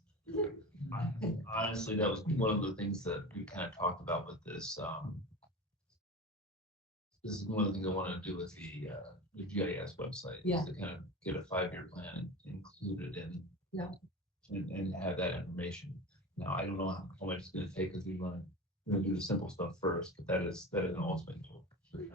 honestly, that was one of the things that we kind of talked about with this. This is one of the things I wanted to do with the GIS website. Yeah. Is to kind of get a 5-year plan included in. Yeah. And have that information. Now, I don't know how much it's gonna take, because we're gonna do the simple stuff first, but that is an ultimate goal.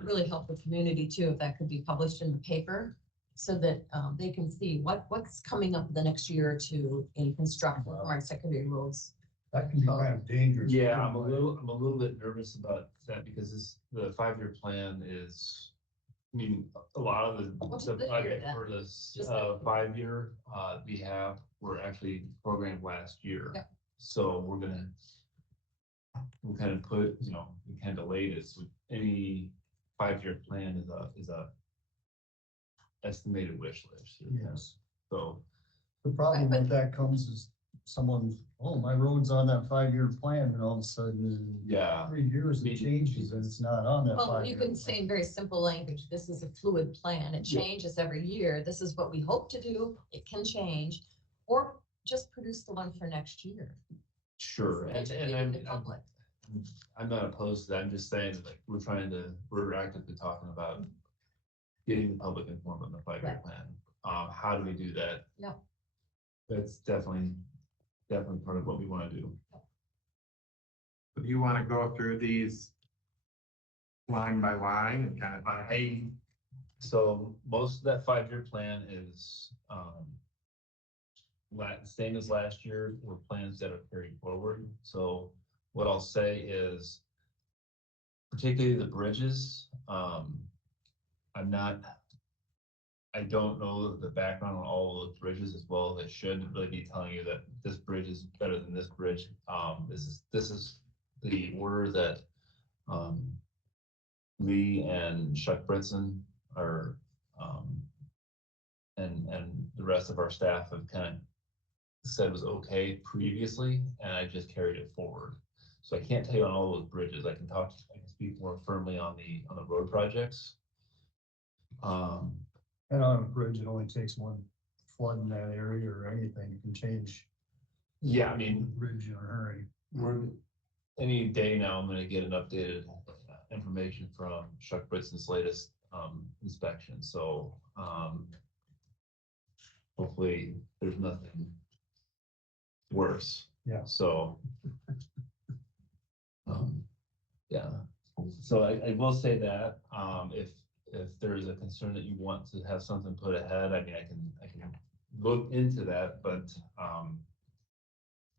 Really help the community too, if that could be published in the paper, so that they can see what's coming up the next year or two in construction or in secondary roads. That can be kind of dangerous. Yeah, I'm a little bit nervous about that, because the 5-year plan is, I mean, a lot of What's the the year project then? for this Just 5-year were actually programmed last year. Yep. So we'll kind of put, we kind of delay this. With any 5-year plan is a estimated wish list. Yes. So, The problem with that comes is someone, my road's on that 5-year plan, and all of a sudden, in yeah, 3 years it changes and it's not on that 5-year. Well, you can say in very simple language, this is a fluid plan, it Yeah. changes every year, this is what we hope to do, it can change, or just produce the one for next year. sure. And Educate I'm, the public. I'm not opposed to that. I'm just saying that, like, we're actively talking about getting the public informed on the 5-year Right. plan How do we do that? Yeah. That's definitely part of what we want to do. Do you want to go through these line by line and kind of, So most of that 5-year plan is, same as last year, were plans that are carried forward. So what I'll say is, particularly the bridges, I don't know the background on all of those bridges as well. They should really be telling you that this bridge is better than this bridge. This is the order that, Lee and Chuck Britson are, and the rest of our staff have kind of said was okay previously, and I just carried it forward. So I can't tell you on all those bridges. I can speak more firmly on the road projects. And on a bridge, it only takes one flood in that area or anything, it can change Yeah, I the mean, bridge in a hurry. any day now, I'm gonna get an updated information from Chuck Britson's latest inspection, so hopefully there's nothing worse. Yeah. So yeah, so I will say that if there's a concern that you want to have something put ahead, I mean, I can look into that, but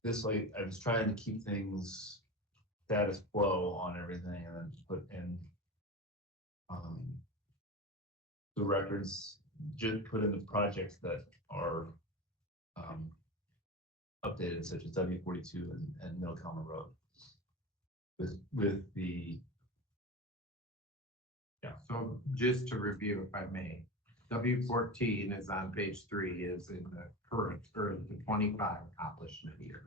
this, like, I was trying to keep things status quo on everything and then put in the records, just put in the projects that are updated, such as W42 and Middle Calmer Road. With the, so just to review, if I may, W14 is on page 3, is in the current, or the 25 accomplishment year.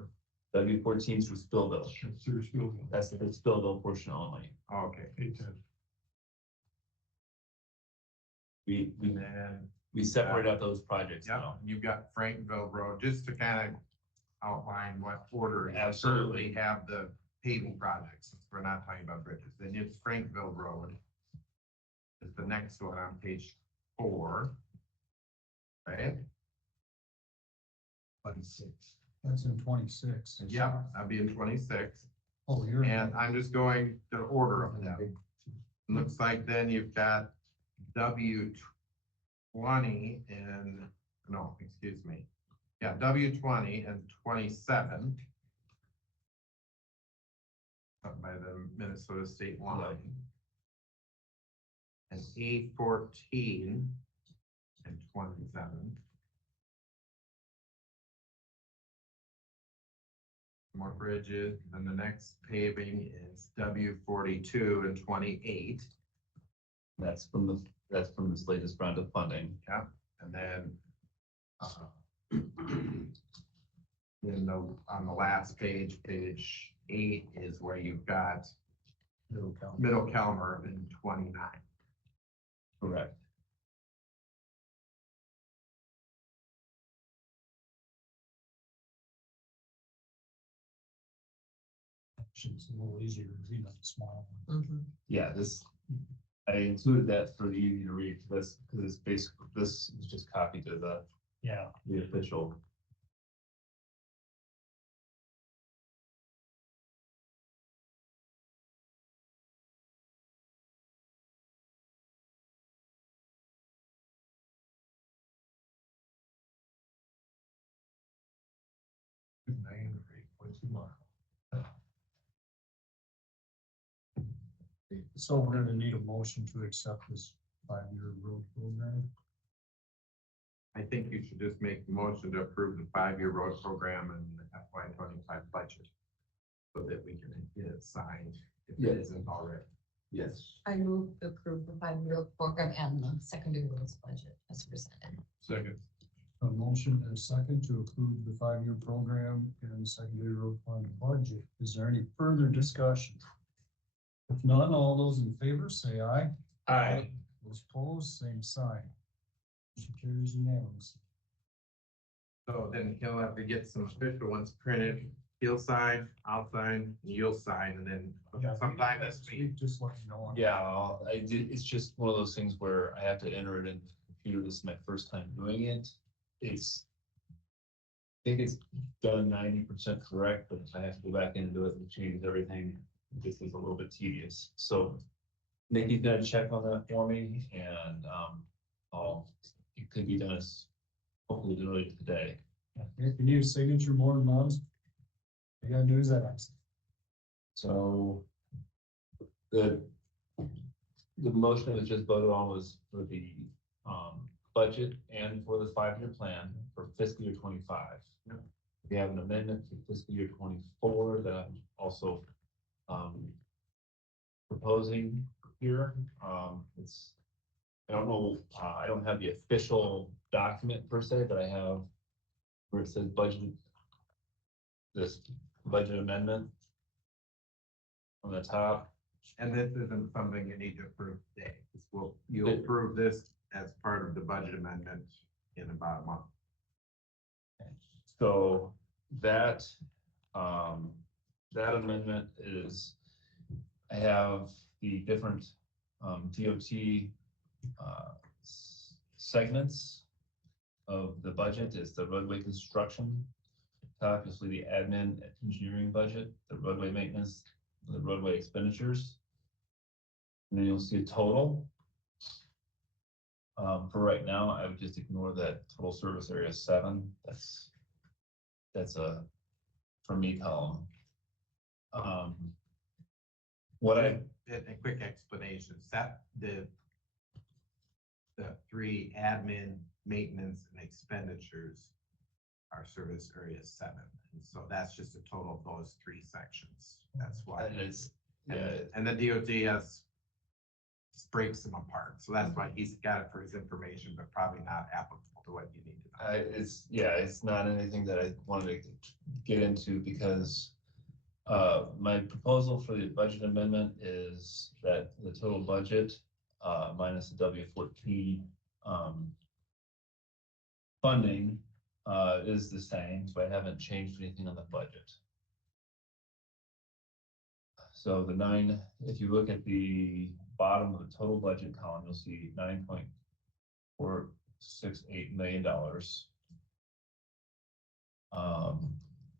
W14 is for Spillville. Serious field. That's the Spillville portion only. Okay. 810. We separate out those projects Yeah, now. you've got Frankville Road, just to kind of outline what order you Absolutely. certainly have the paving projects, since we're not talking about bridges. Then it's Frankville Road. Is the next one on page 4. Right? 26. That's in 26. Yeah, that'd be in 26. Oh, you're. And I'm just going the order of them. Looks like then you've got W20 and, no, excuse me. Yeah, W20 and 27. Up by the Minnesota state line. And A14 and 27. More bridges, then the next paving is W42 and 28. That's from this latest round of funding. Yeah, and then on the last page, page 8 is where you've got Middle Calmer in 29. Correct. It's a little easier to read on the small one. Mhm. Yeah, I included that for the easy to read, because it's basically, this is just copied to Yeah. the official. So we're gonna need a motion to accept this 5-year road program. I think you should just make the motion to approve the 5-year road program and the FY25 budget. So that we can get it signed if it isn't already. Yes. I move to approve the 5-year program and the secondary roads budget as presented. Second. A motion and a second to approve the 5-year program and secondary road fund budget. Is there any further discussion? If none, all those in favor say aye. Aye. Those opposed, same sign. Motion carries unanimously. So then he'll have to get some official ones printed, he'll sign, I'll sign, you'll sign, and then sometime this week. Just let me know. Yeah, it's just one of those things where I have to enter it in the computer. This is my first time doing it. I think it's done 90% correct, but if I have to go back in and do it and change everything, this is a little bit tedious. So Nikki's gonna check on that for me, and it could be done as hopefully early today. You can use signature more than once. You gotta do that. So the motion that was just voted on was for the budget and for the 5-year plan for fiscal year 25. We have an amendment for fiscal year 24 that I'm also proposing here. I don't know, I don't have the official document per se, but I have where it says budget, this budget amendment on the top. And this isn't something you need to approve today. You'll approve this as part of the budget amendment in about a month. So that, that amendment is, I have the different DOT segments of the budget. Is the roadway construction, obviously the admin engineering budget, the roadway maintenance, the roadway expenditures. And then you'll see a total. For right now, I would just ignore that total service area 7. That's a, for me, column. A quick explanation, the 3 admin, maintenance, and expenditures are service area 7. And so that's just a total of those 3 sections. That's why. And it's, And the DOT breaks them apart. So that's why he's got it for his information, but probably not applicable to what you need to know. it's not anything that I wanted to get into because my proposal for the budget amendment is that the total budget minus the W14 funding is the same, so I haven't changed anything on the budget. So the 9, if you look at the bottom of the total budget column, you'll see $9.468 million. That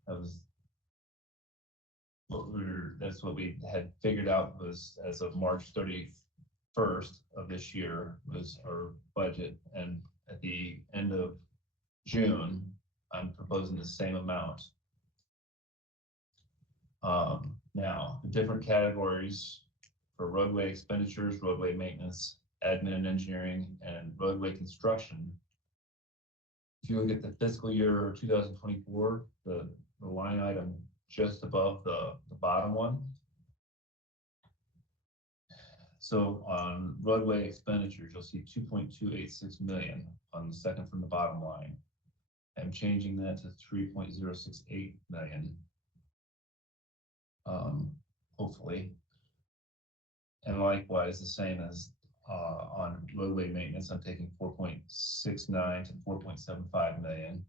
was that's what we had figured out was as of March 31st of this year was our budget, and at the end of June, I'm proposing the same amount. Now, the different categories for roadway expenditures, roadway maintenance, admin and engineering, and roadway construction. If you look at the fiscal year 2024, the line item just above the bottom one. So on roadway expenditures, you'll see 2.286 million on the second from the bottom line. I'm changing that to 3.068 million. Hopefully. And likewise, the same as on roadway maintenance, I'm taking 4.69 to 4.75 million.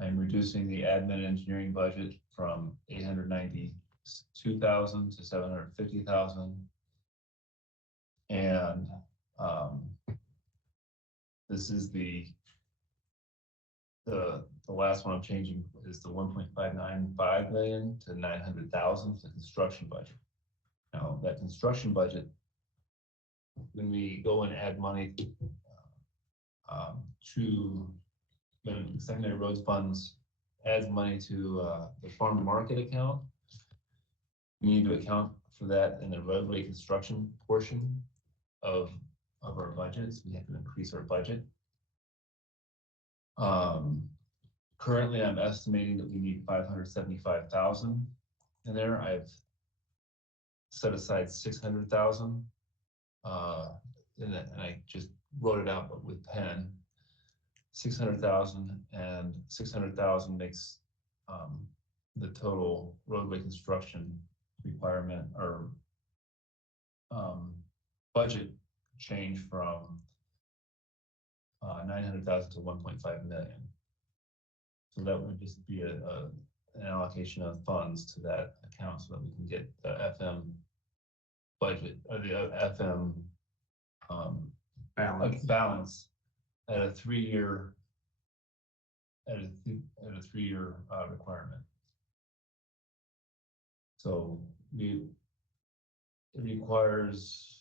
I'm reducing the admin engineering budget from 892,000 to 750,000. And this is the last one I'm changing is the 1.595 million to 900,000 for the construction budget. Now that construction budget, when we go and add money to when secondary roads funds adds money to the farm to market account, we need to account for that in the roadway construction portion of our budgets. We have to increase our budget. Currently, I'm estimating that we need 575,000 in there. I've set aside 600,000, and I just wrote it out with pen. 600,000 and 600,000 makes the total roadway construction requirement or budget change from 900,000 to 1.5 million. So that would just be an allocation of funds to that account so that we can get the FM budget or the FM balance. balance at a 3-year, at a 3-year, requirement. So it requires,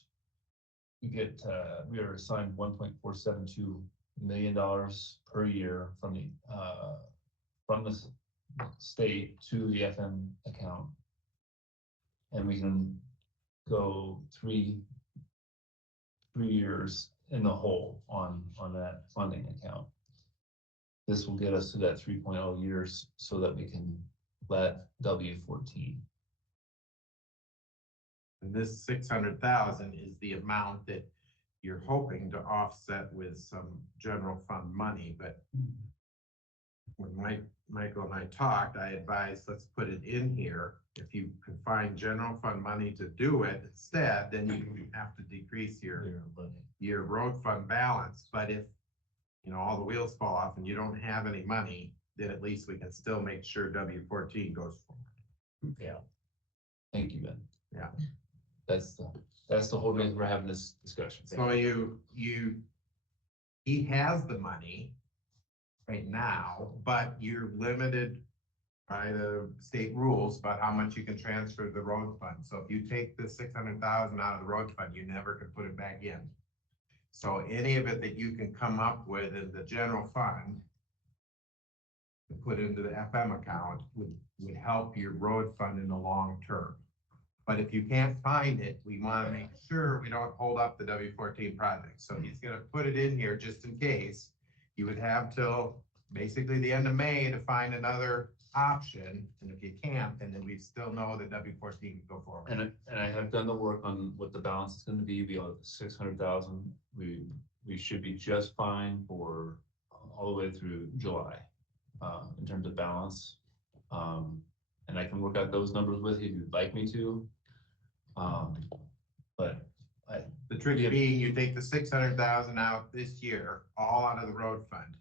we are assigned $1.472 million per year from the state to the FM account. And we can go three years in the hole on that funding account. This will get us to that 3.0 years so that we can let W14. And this 600,000 is the amount that you're hoping to offset with some general fund money, but when Michael and I talked, I advised, let's put it in here. If you can find general fund money to do it instead, then you have to decrease your road fund balance. But if, you know, all the wheels fall off and you don't have any money, then at least we can still make sure W14 goes forward. Yeah. Thank you, Ben. Yeah. That's the whole reason we're having this discussion. So he has the money right now, but you're limited by the state rules about how much you can transfer to the road fund. So if you take the 600,000 out of the road fund, you never can put it back in. So any of it that you can come up with in the general fund to put into the FM account would help your road fund in the long term. But if you can't find it, we want to make sure we don't hold up the W14 project. So he's going to put it in here just in case. You would have till basically the end of May to find another option. And if you can't, then we still know that W14 can go forward. And I have done the work on what the balance is going to be beyond the 600,000. We should be just fine for all the way through July in terms of balance. And I can work out those numbers with you if you'd like me to. But the trick being, you take the 600,000 out this year, all out of the road fund.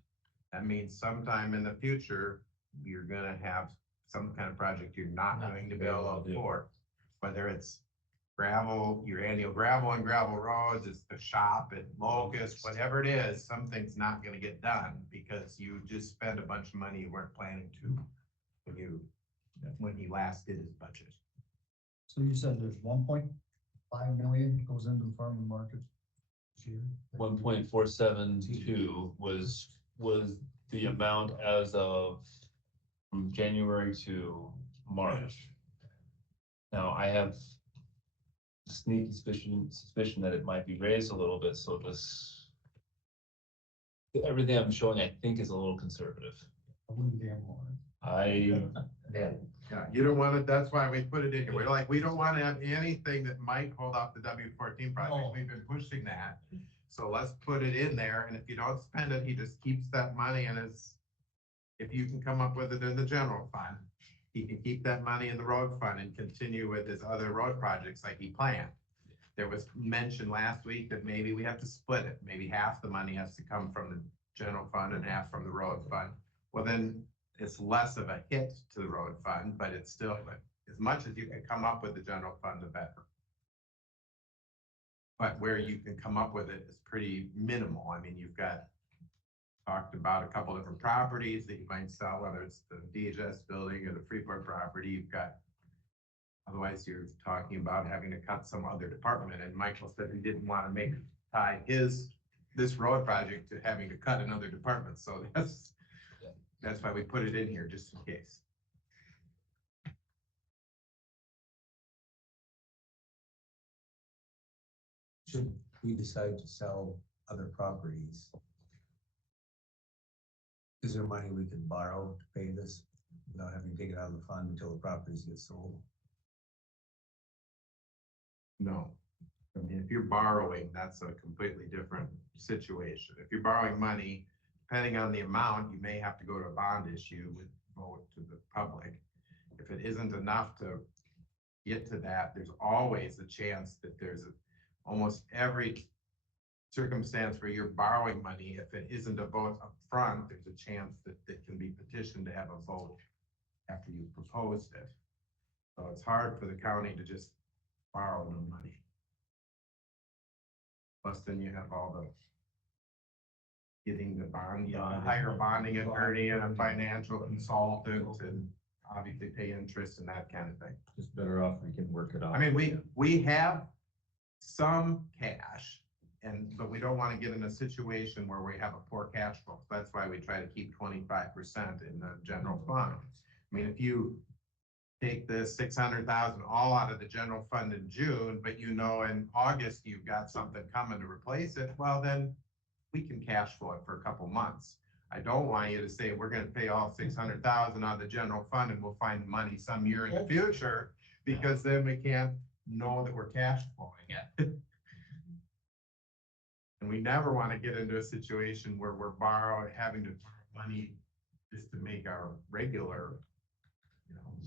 That means sometime in the future, you're gonna have some kind of project you're not going to be able to afford. Whether it's gravel, your annual gravel and gravel roads, it's the shop at Locust, whatever it is, something's not gonna get done because you just spent a bunch of money you weren't planning to when he last did his budget. So you said there's 1.5 million goes into the farm market this year? 1.472 was the amount as of from January to March. Now I have a sneaky suspicion that it might be raised a little bit, so everything I'm showing I think is a little conservative. I wouldn't gamble on it. Yeah, you don't want it, that's why we put it in here. We're like, we don't want to have anything that might hold up the W14 project. No. We've been pushing that. So let's put it in there, and if you don't spend it, he just keeps that money, and if you can come up with it in the general fund, he can keep that money in the road fund and continue with his other road projects like he planned. There was mention last week that maybe we have to split it. Maybe half the money has to come from the general fund and half from the road fund. Well, then it's less of a hit to the road fund, but it's still, as much as you can come up with the general fund, the better. But where you can come up with it is pretty minimal. I mean, you've talked about a couple different properties that you might sell, whether it's the DHS building or the Freeport property. Otherwise you're talking about having to cut some other department. And Michael said he didn't want to tie this road project to having to cut another department. So that's why we put it in here, just in case. Should we decide to sell other properties, is there money we can borrow to pay this without having to take it out of the fund until the properties get sold? No. I mean, if you're borrowing, that's a completely different situation. If you're borrowing money, depending on the amount, you may have to go to a bond issue with vote to the public. If it isn't enough to get to that, there's always a chance that almost every circumstance where you're borrowing money, if it isn't a vote up front, there's a chance that it can be petitioned to have a vote after you've proposed it. So it's hard for the county to just borrow no money. Plus then you have all the getting the bond, hire a bonding attorney and a financial consultant and obviously pay interest and that kind of thing. Just better off, we can work it out. I mean, we have some cash but we don't want to get in a situation where we have a poor cash flow. That's why we try to keep 25% in the general fund. I mean, if you take this 600,000 all out of the general fund in June, but you know, in August, you've got something coming to replace it, well, then we can cash flow it for a couple months. I don't want you to say, we're gonna pay all 600,000 out of the general fund and we'll find money some year in the future, because then we can't know that we're cash flowing it. And we never want to get into a situation where we're having to borrow money just to make our regular,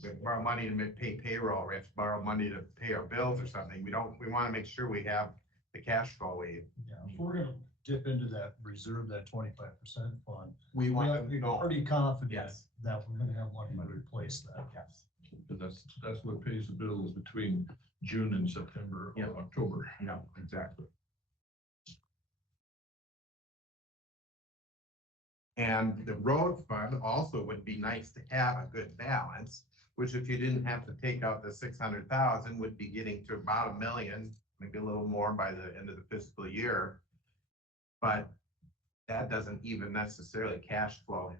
we borrow money to pay payroll, we have to borrow money to pay our bills or something. We want to make sure we have the cash flow we. Yeah, if we're gonna dip into that reserve, that 25% fund, We we want have to to be know. pretty confident Yes. that we're gonna have money to replace that. Yes. But that's what pays the bills between June and September Yeah. or October. Yeah, exactly. And the road fund also would be nice to have a good balance, which if you didn't have to take out the 600,000 would be getting to about $1 million, maybe a little more by the end of the fiscal year. But that doesn't even necessarily cash flow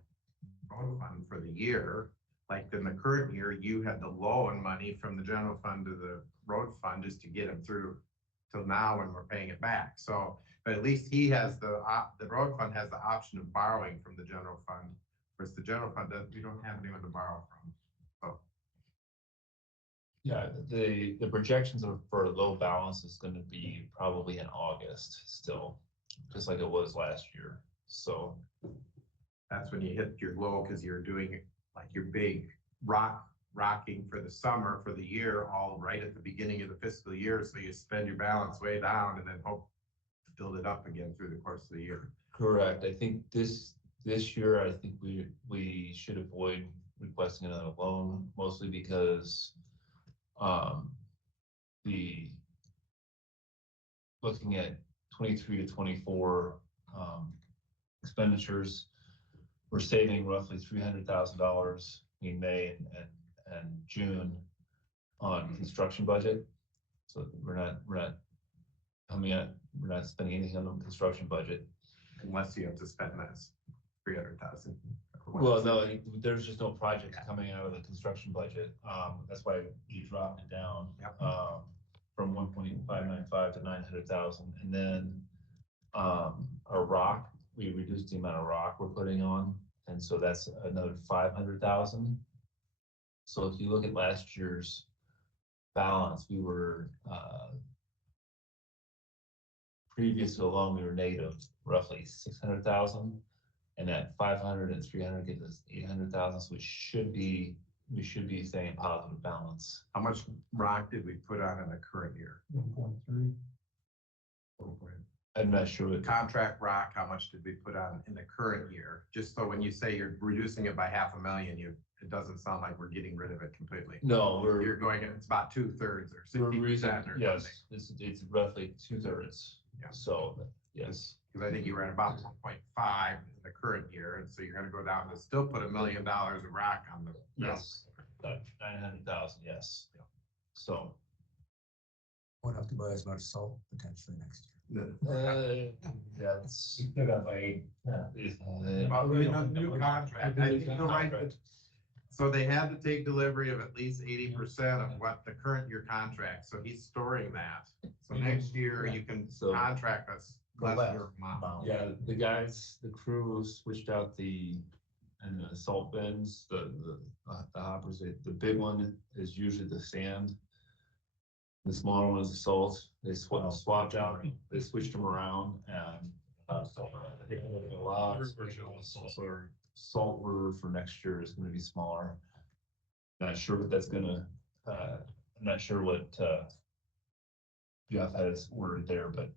road fund for the year. Like in the current year, you had to loan money from the general fund to the road fund just to get them through till now when we're paying it back. So, but at least he has the road fund has the option of borrowing from the general fund, whereas the general fund does, we don't have anyone to borrow from. So. Yeah, the projections for low balance is gonna be probably in August still, just like it was last year, so. That's when you hit your low, because you're doing like your big rocking for the summer, for the year, all right at the beginning of the fiscal year, so you spend your balance way down and then hope to build it up again through the course of the year. Correct, I think this year, I think we should avoid requesting another loan, mostly because the looking at 23 to 24 expenditures, we're saving roughly $300,000 in May and June on construction budget. So we're not spending anything on the construction budget. Unless you have to spend this 300,000. Well, no, there's just no projects coming out of the construction budget. That's why we dropped it down from 1.595 to 900,000. And then our rock, we reduced the amount of rock we're putting on, and so that's another 500,000. So if you look at last year's balance, we were previous to alone, we were negative roughly 600,000. And that 500 and 300 gives us 800,000, so we should be saying positive balance. How much rock did we put on in the current year? 1.3. I'm not sure what Contract rock, how much did we put on in the current year? Just so when you say you're reducing it by $500,000, it doesn't sound like we're getting rid of it completely. No, You're going, it's about 2/3 or 60% or yes, something. it's roughly 2/3. Yeah. So yes, Because I think you were at about 1.5 in the current year, and so you're gonna go down to still put $1 million of rock on the. yes, 900,000. Yes. Yeah. So. Won't have to buy as much salt potentially next year. That's. Still got my 8. Well, new contract. I think you're right. So they had to take delivery of at least 80% of what the current year contract, so he's storing that. So next year you can contract us lesser amount. Yeah, the crew switched out the salt bins, the hoppers. The big one is usually the sand. The smaller one is the salt. They swapped out, they switched them around, and a lot of salt order for next year is gonna be smaller. Not sure what that's gonna, I'm not sure what Jeff has ordered there, but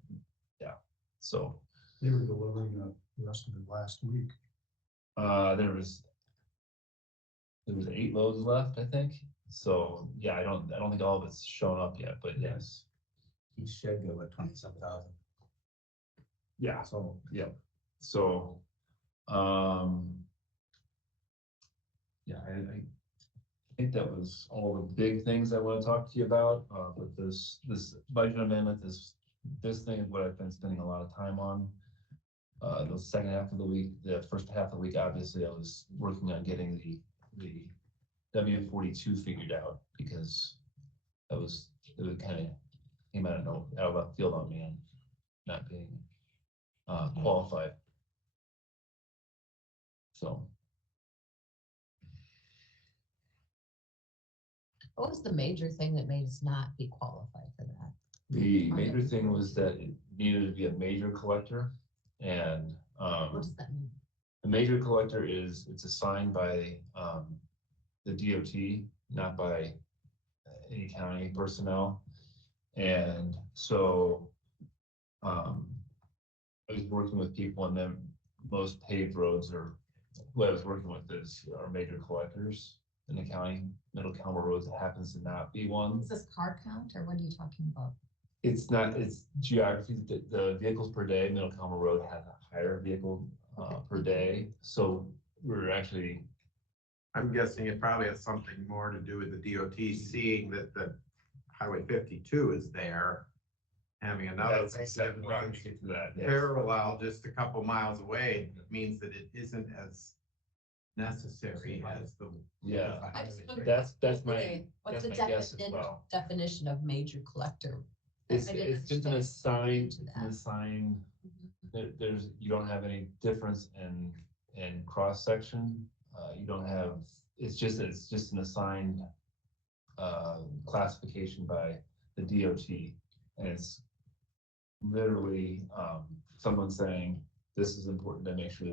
yeah, so. They were delivering the rest of it last week. There was 8 loads left, I think. So yeah, I don't think all of it's shown up yet, but yes. Each shed go at 27,000. Yeah, So, so, yeah, I think that was all the big things I want to talk to you about, but this budget amendment, this thing is what I've been spending a lot of time on. The second half of the week, the first half of the week, obviously, I was working on getting the W-42 figured out, because it kind of came out of left field on me and not being qualified. So, What was the major thing that made us not be qualified for that? the major thing was that it needed to be a major collector, and What does that mean? the major collector it's assigned by the DOT, not by any county personnel. And so I was working with people, and then most paved roads who I was working with are major collectors in the county. Middle Calmer Roads happens to not be one. Is this car count or what are you talking about? It's not, it's geography. The vehicles per day, Middle Calmer Road has a higher vehicle per day. So we're actually, I'm guessing it probably has something more to do with the DOT seeing that the Highway 52 is there. Having another that's exactly that what I runs was getting to that. Yes. parallel just a couple miles away means that it isn't as necessary as the. Yeah, I just wondered that's my, What's that's the my guess as well. definition of major collector? It's I didn't just an understand assigned, that. there's, you don't have any difference in cross section. You don't have, it's just an assigned classification by the DOT. And it's literally someone saying, this is important to make sure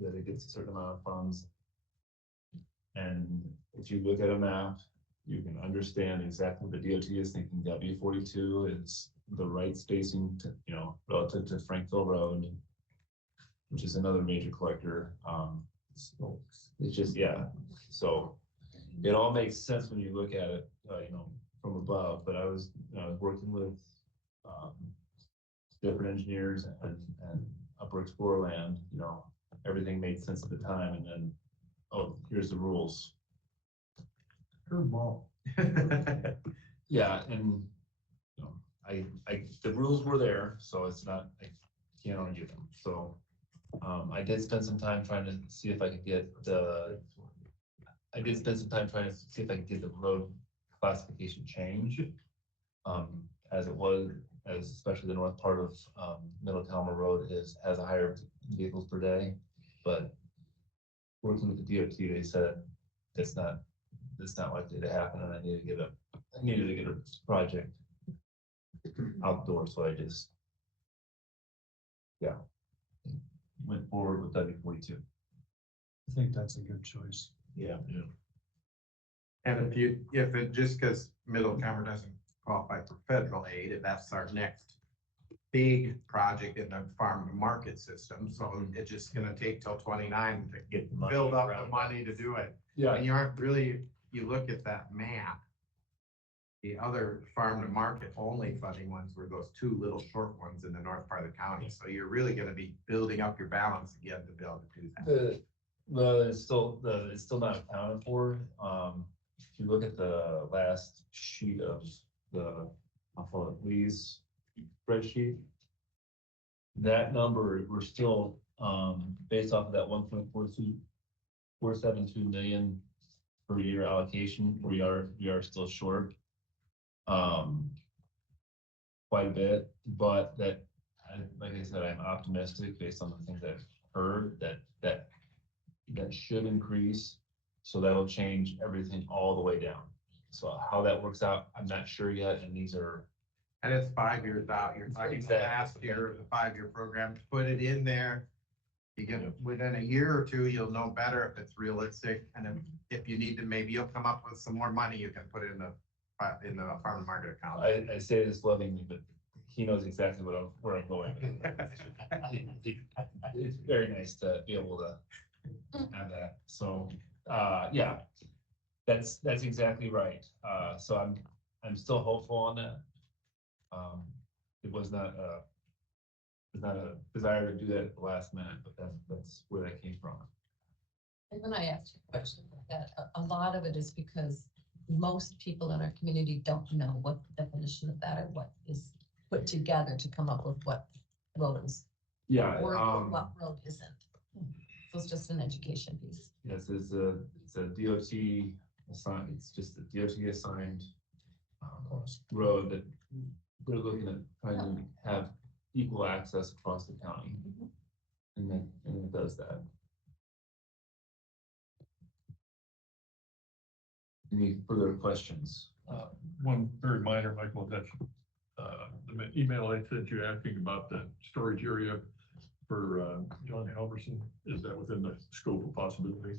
that it gets a certain amount of funds. And if you look at a map, you can understand exactly what the DOT is thinking. W-42 is the right spacing, relative to Frankville Road, which is another major collector. It's just, yeah. So it all makes sense when you look at it, from above. But I was working with different engineers and Upper Explorer Land. Everything made sense at the time, and then, oh, here's the rules. Curveball. Yeah, and the rules were there, so it's not, I can't argue them. So I did spend some time trying to see if I could get the road classification change. As it was, especially the north part of Middle Calmer Road has a higher vehicles per day, but working with the DOT, they said it's not likely to happen, and I needed to get a project outdoors. So I just, went forward with W-42. I think that's a good choice. Yeah. And if it just because Middle Calmer doesn't qualify for federal aid, if that's our next big project in the farm to market system, so it's just gonna take till 29 to get the money build up the around. money to do it. Yeah. And you aren't really, you look at that map, the other farm to market only funding ones were those two little short ones in the north part of the county. So you're really gonna be building up your balance again to be able to do that. Well, it's still not accounted for. If you look at the last sheet of I'll call it Lee's spreadsheet, that number, we're still, based off of that 1.472 million per year allocation, we are still short quite a bit, but like I said, I'm optimistic based on the things I've heard that should increase. So that'll change everything all the way down. So how that works out, I'm not sure yet. And these are, And it's 5 years out. You're talking Exactly. last year of the 5-year program, put it in there. You get it within a year or two, you'll know better if it's realistic. And if you need to, maybe you'll come up with some more money you can put in the farm market account. I say this lovingly, but he knows exactly where I'm going. It's very nice to be able to have that. So, yeah, that's exactly right. So I'm still hopeful on that. It was not there's not a desire to do that at the last minute, but that's where that came from. And when I asked you a question like that, a lot of it is because most people in our community don't know what the definition of that or what is put together to come up with what road is. Yeah, Or what road isn't. So it's just an education piece. yes, it's a DOT assigned, it's just a DOT assigned road that we're looking at trying to have equal access across the county. And it does that. Any further questions? One very minor, Michael, that's, the email I sent you asking about the storage area for, John Halverson, is that within the scope of possibility?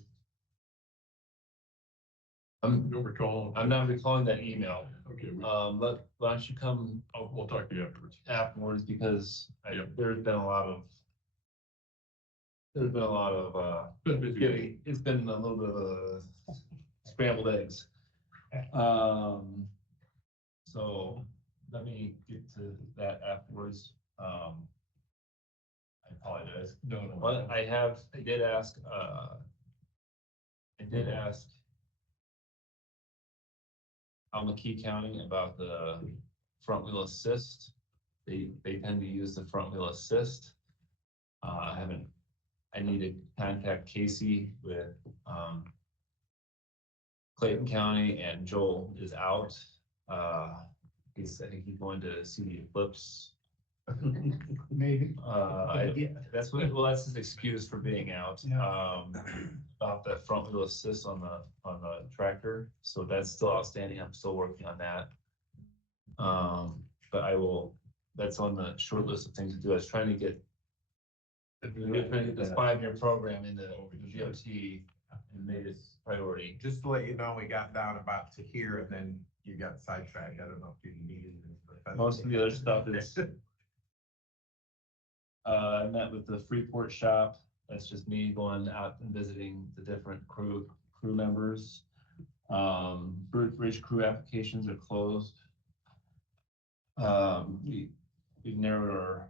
You don't recall? I'm not recalling that email. Okay, Why don't you come we'll talk to you afterwards. afterwards, because Yep. there's been a lot of Been busy. it's been a little bit of a scrambled eggs. So let me get to that afterwards. I apologize. No. But I did ask McKee County about the front wheel assist. They tend to use the front wheel assist. I need to contact Casey with, Clayton County, and Joel is out. I think he's going to see the eclipse. Maybe. That's his excuse for being out. About that front wheel assist on the tractor, so that's still outstanding. I'm still working on that. But that's on the short list of things to do. I was trying to get this 5-year program into DOT and made it priority. Just to let you know, we got down about to here and then you got sidetracked. I don't know if you needed it. Most of the other stuff is. I met with the Freeport shop. That's just me going out and visiting the different crew members. Bridge crew applications are closed. We've narrowed our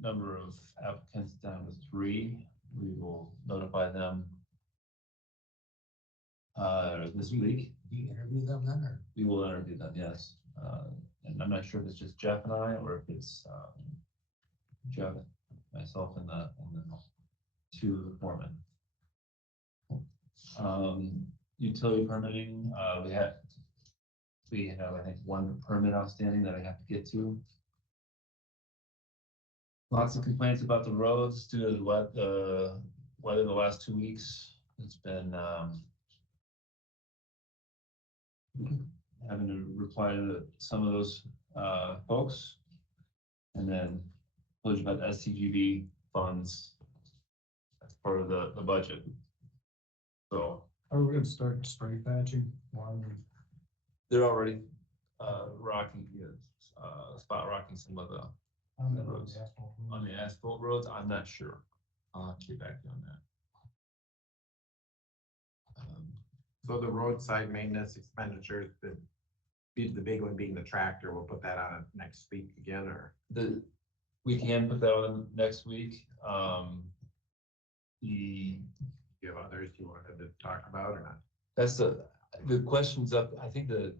number of applicants down to 3. We will notify them this week. Do you interview them then, or? We will interview them, yes. And I'm not sure if it's just Jeff and I, or if it's Jeff, myself, and the 2 foremen. Utility permitting, we have, I think, 1 permit outstanding that I have to get to. Lots of complaints about the roads due to the weather the last 2 weeks. It's been having to reply to some of those folks, and then told you about the SCGB funds as part of the budget. So Are we gonna start spray patching? they're already spot rocking some of the On the roads. asphalt. On the asphalt roads. I'm not sure. I'll have to get back to you on that. So the roadside maintenance expenditures, the big one being the tractor, we'll put that on next week again, or? We can put that on next week. Do you have others you wanted to talk about or not? That's the questions up. I think the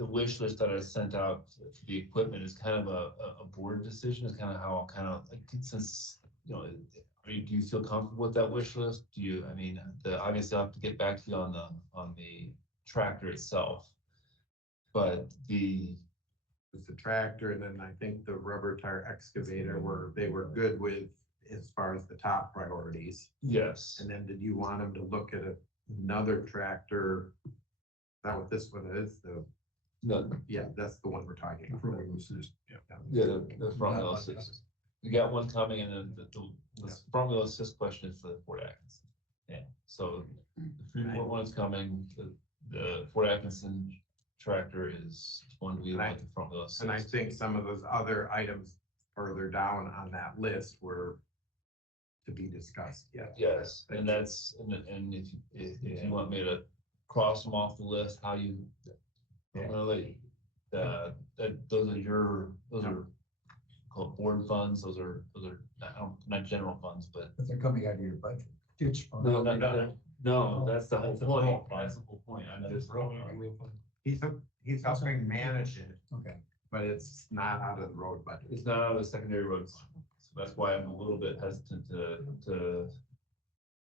wish list that I sent out for the equipment is kind of a board decision. Is kind of how since, do you feel comfortable with that wish list? Obviously I'll have to get back to you on the tractor itself, but It's the tractor, and then I think the rubber tire excavator they were good with as far as the top priorities. yes. And then did you want them to look at another tractor? Is that what this one is? No, Yeah, that's the one we're talking about. yeah, the front wheel assist. We got one coming, and then the front wheel assist question is the Fort Atkinson. Yeah, so the Freeport one's coming, the Fort Atkinson tractor is one we like the front wheel assist. And I think some of those other items further down on that list were to be discussed. Yeah. Yes, and that's, and if you want me to cross them off the list, how you, really, those are called board funds. Those are, not general funds, but. But they're coming out of your budget. Ditch fund. No, that's the whole That's the point. whole point. That's the whole point. I'm just. He's helping manage it, Okay. but it's not out of the road budget. It's not out of the secondary roads. So that's why I'm a little bit hesitant to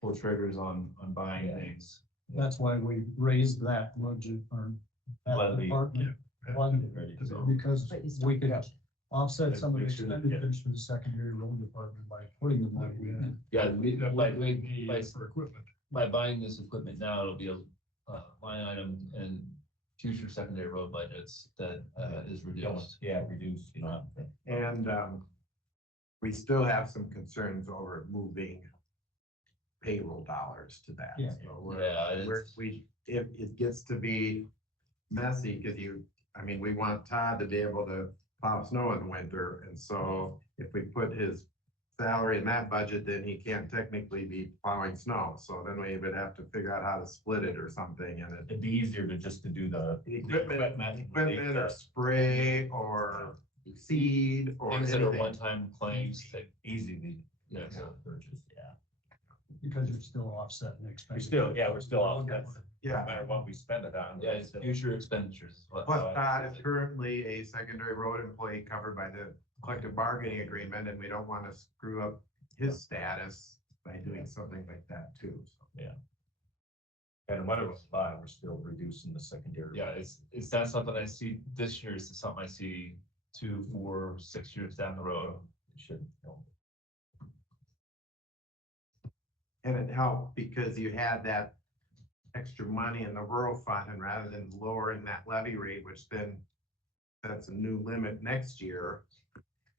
pull triggers on buying things. That's why we raised that budget or that Levy, department. Levy, because But you still we could budget. offset some of the Make sure that- expenditures for the secondary road department by putting them that way in. Yeah, For equipment. by buying this equipment now, it'll be a line item in future secondary road budgets that is reduced. Yeah, reduced, you know. And, we still have some concerns over moving payroll dollars to that. Yeah. So Yeah, if it gets to be messy, cause we want Todd to be able to plow snow in the winter, and so if we put his salary in that budget, then he can't technically be plowing snow, so then we would have to figure out how to split it or something, and It'd be easier to just to do the equipment or spray or seed or Things that are anything. one-time claims that, easy to yeah, purchase, yeah. Because you're still offsetting We're expenses. still off, no Yeah, matter what we spend it on. yeah, it's future expenditures. is what- plus Todd is currently a secondary road employee covered by the collective bargaining agreement, and we don't want to screw up his status by doing something like that too. So. And whatever we buy, we're still reducing the secondary. Yeah, it's not something I see this year, it's something I see 2, 4, 6 years down the road. It should, you know. And it helped because you had that extra money in the rural fund, and rather than lowering that levy rate, which then that's a new limit next year,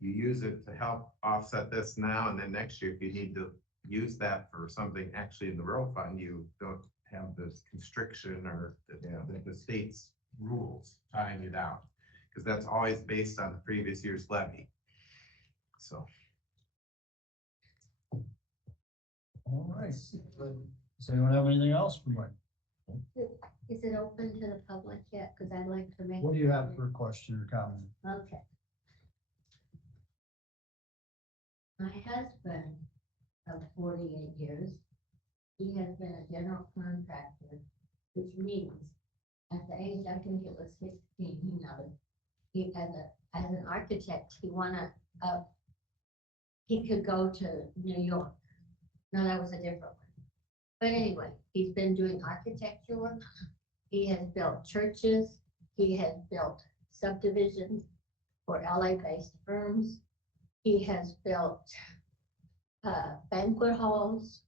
you use it to help offset this now, and then next year, if you need to use that for something actually in the rural fund, you don't have this constriction or the state's rules tying you down, because that's always based on the previous year's levy. So. All right. Does anyone have anything else for Mike? Is it open to the public yet? Because I'd like to make. What do you have for a question or comment? Okay. My husband of 48 years, he has been a general contractor, which means at the age, I think it was 16, he nodded. He, as an architect, he could go to New York. No, that was a different one. But anyway, he's been doing architecture work. He has built churches. He has built subdivisions for LA-based firms. He has built banquet halls.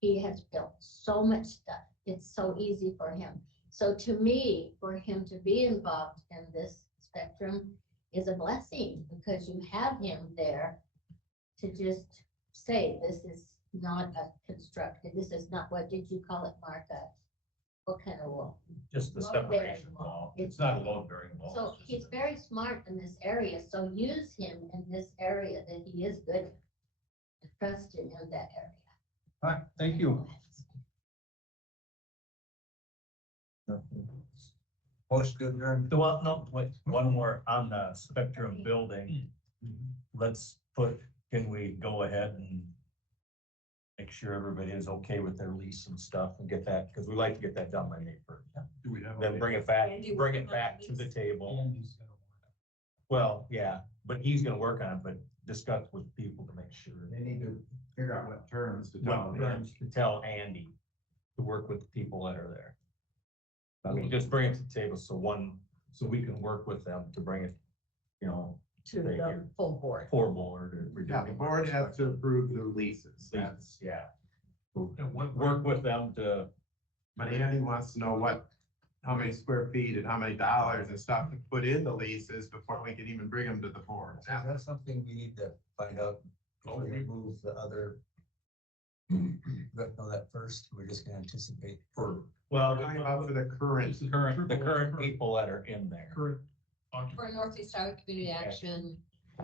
He has built so much stuff. It's so easy for him. So to me, for him to be involved in this spectrum is a blessing, because you have him there to just say, this is not a constructed, this is not, what did you call it, Martha? What kind of wall? Just the separation wall. It's not a load bearing wall. So he's very smart in this area, so use him in this area that he is good. Trust him in that area. All right, thank you. Most good, Aaron. Well, no, wait, one more on the spectrum building. Let's can we go ahead and make sure everybody is okay with their lease and stuff and get that, because we like to get that done by May 1st. Do we have? Then bring it back to the table. Andy's gonna Well, yeah, but he's gonna work on it, but discuss with people to make sure. They need to figure out what terms to tell What them. terms to tell Andy to work with the people that are there. I mean, just bring it to the table so we can work with them to bring it, you know, To the full board. forward. Or Yeah, the board has to approve the leases. That's, Yeah. And what, Work with them to, but Andy wants to know how many square feet and how many dollars and stuff to put in the leases before we can even bring them to the board. Is that something we need to find out before we move the other? But know that first, we're just gonna anticipate. well, Talking about for the current. the current people that are in there. current For occupant? Northeast Iowa Community Action,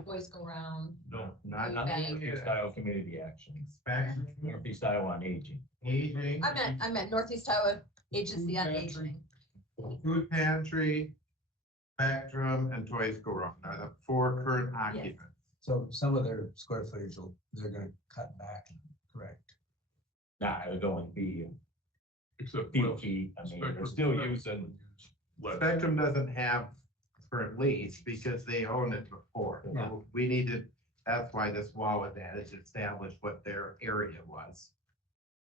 Boys Go Round. No. Not Northeast Iowa Community Action, Inspection, Northeast Iowa on Aging. aging, I meant Northeast Iowa Agency on Aging. food pantry, Spectrum, and Toys Go Round are the 4 current occupants. So some of their square footage, they're gonna cut back, correct? Nah, it'd only be Except. few feet. I mean, they're still using, Spectrum doesn't have current lease because they owned it before. Yeah. So we needed, that's why this wall was added, to establish what their area was.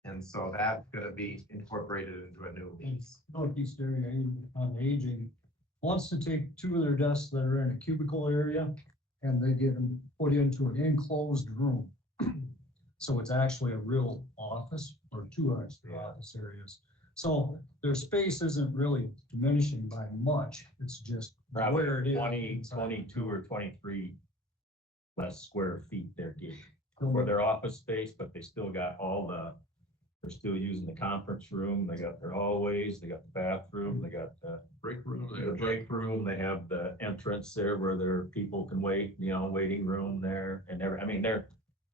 And so that's gonna be incorporated into a new lease. Northeast area on aging wants to take two of their desks that are in a cubicle area and they get them put into an enclosed room. So it's actually a real office or two extra office areas. So their space isn't really diminishing by much. It's just probably where it is. 20, 22 or 23 less square feet they're getting for their office space, but they still got they're still using the conference room, they got their hallways, they got the bathroom, they got the Break room. the break room, they have the entrance there where their people can wait, waiting room there and I mean, they're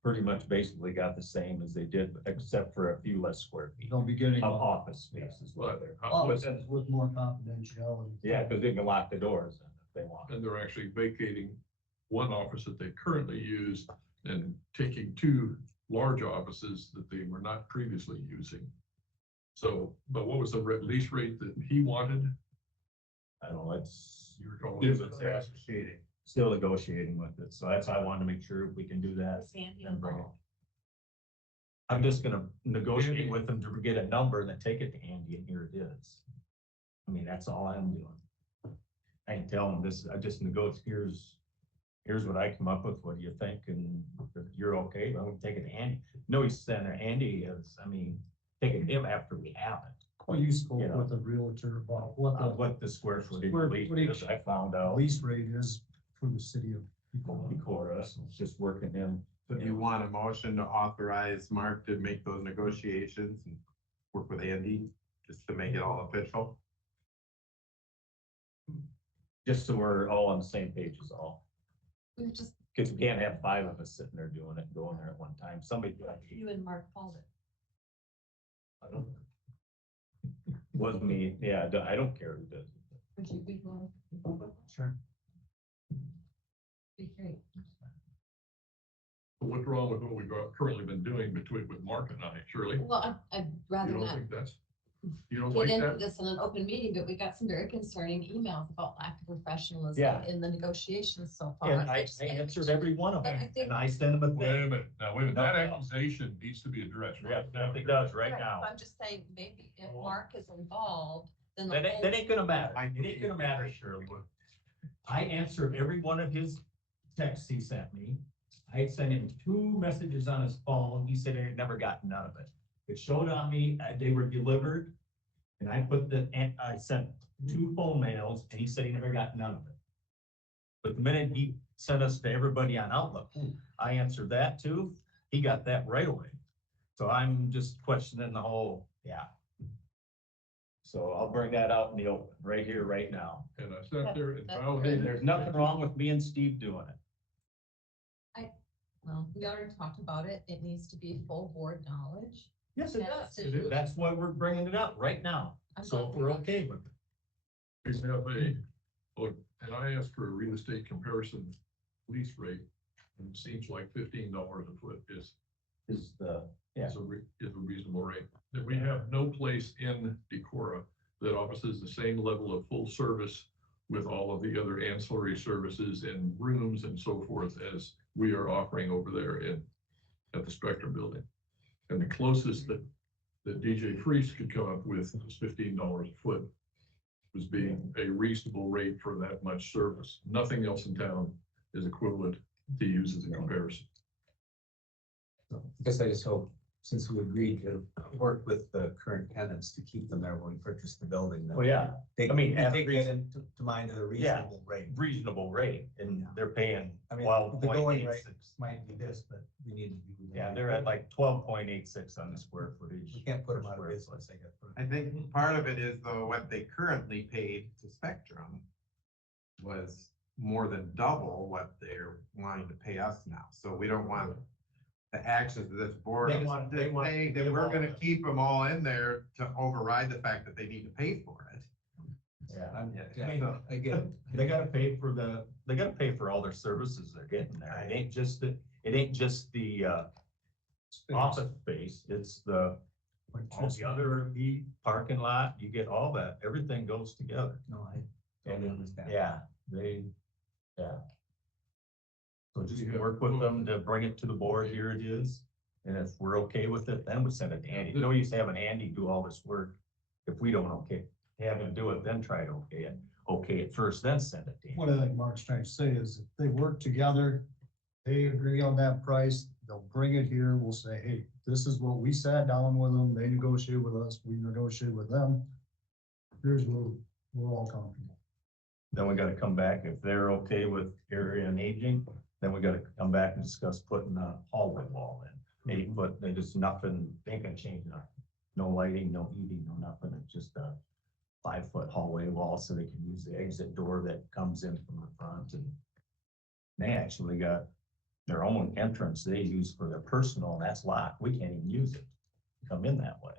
pretty much basically got the same as they did, except for a few less square feet They'll be getting of office space is what they're. offices with more confidentiality. Yeah, because they can lock the doors if they want. And they're actually vacating one office that they currently use and taking two large offices that they were not previously using. So, but what was the lease rate that he wanted? I don't know, it's. You were calling It it was still negotiating with it, so that's why I wanted to make sure we can do that. Is Andy and bring it. involved? I'm just gonna negotiate with them to get a number and then take it to Andy and here it is. I mean, that's all I'm doing. I can tell them this, I just here's what I come up with, what do you think? And if you're okay, well, we can take it to Andy. No, he's saying that Andy is, I mean, taking him after we have it. Well, you spoke You know. with a realtor about What the square footage Square lease footage. is, I found the out lease rate is for the city of. before us, it's just working in. So do you want a motion to authorize Mark to make those negotiations and work with Andy, just to make it all official? Just so we're all on the same page is all. We just, Because we can't have 5 of us sitting there doing it, going there at one time. Somebody. you and Mark called it. I don't. Wasn't me, yeah, I don't care who does it. Would you be willing? Sure. Be great. What's wrong with what we've currently been doing with Mark and I, Shirley? Well, I'd You rather don't not think you don't get like into that? this in an open meeting, but we got some very concerning emails about lack of professionalism Yeah. in the negotiations so far. And I answered every one of But I them, think- and I sent them a Wait a thing. minute, now, wait a minute, No, that no. accusation needs to be addressed. Yeah, right now. it does right Right, now. so I'm just saying, maybe if Mark is involved, then. the That whole- ain't gonna matter. It ain't gonna matter, Shirley. I answered every one of his texts he sent me. I sent him 2 messages on his phone. He said he had never gotten none of it. It showed on me, they were delivered. And I sent 2 phone mails and he said he never got none of it. But the minute he sent us to everybody on Outlook, I answered that too. He got that right away. So I'm just questioning the whole, yeah. So I'll bring that out in the open, right here, right now. And I sat there and That's validated. There's nothing wrong with me and Steve doing it. Well, we already talked about it. It needs to be full board knowledge. Yes, it That's does. it. That's why we're bringing it up right now. I'm So glad if we we're got- okay with it. We have and I asked for a real estate comparison lease rate, and it seems like $15 a foot is Is the, is a reasonable rate. That we have no place in Decorah that offers the same level of full service with all of the other ancillary services and rooms and so forth as we are offering over there at the Spectrum building. And the closest that DJ Freeze could come up with was $15 a foot, was being a reasonable rate for that much service. Nothing else in town is equivalent to use as a comparison. I guess I just hope, since we agreed to work with the current tenants to keep them there when we purchase the building. that well, yeah, They, I mean, they at take reason- that into mind at a Yeah. reasonable rate. reasonable rate and they're paying I mean, 12.86. might be this, but we need to do. Yeah, they're at like 12.86 on the square footage. We can't put them out of Square business, I guess. I think part of it is though, what they currently paid to Spectrum was more than double what they're wanting to pay us now. So we don't want the actions of this board They to want- say that them we're all gonna in. keep them all in there to override the fact that they need to pay for it. Yeah. I get it. They gotta pay for all their services they're getting there. It ain't just the office space, it's all the other parking lot, you get all that, everything goes together. No, I totally understand. Yeah. So just work with them to bring it to the board, here it is, and if we're okay with it, then we send it to Andy. No use having Andy do all this work if we don't have him do it, then try to okay it first, then send it to him. What I think Mark's trying to say is if they work together, they agree on that price, they'll bring it here, we'll say, hey, this is what we sat down with them, they negotiate with us, we negotiate with them. Here's where we're all comfortable. Then we gotta come back, if they're okay with area and aging, then we gotta come back and discuss putting a hallway wall in. 8 foot, they just nothing, they ain't gonna change nothing. No lighting, no heating, no nothing, it's just a 5 foot hallway wall so they can use the exit door that comes in from the front, and they actually got their own entrance they use for their personal, and that's locked, we can't even use it, come in that way.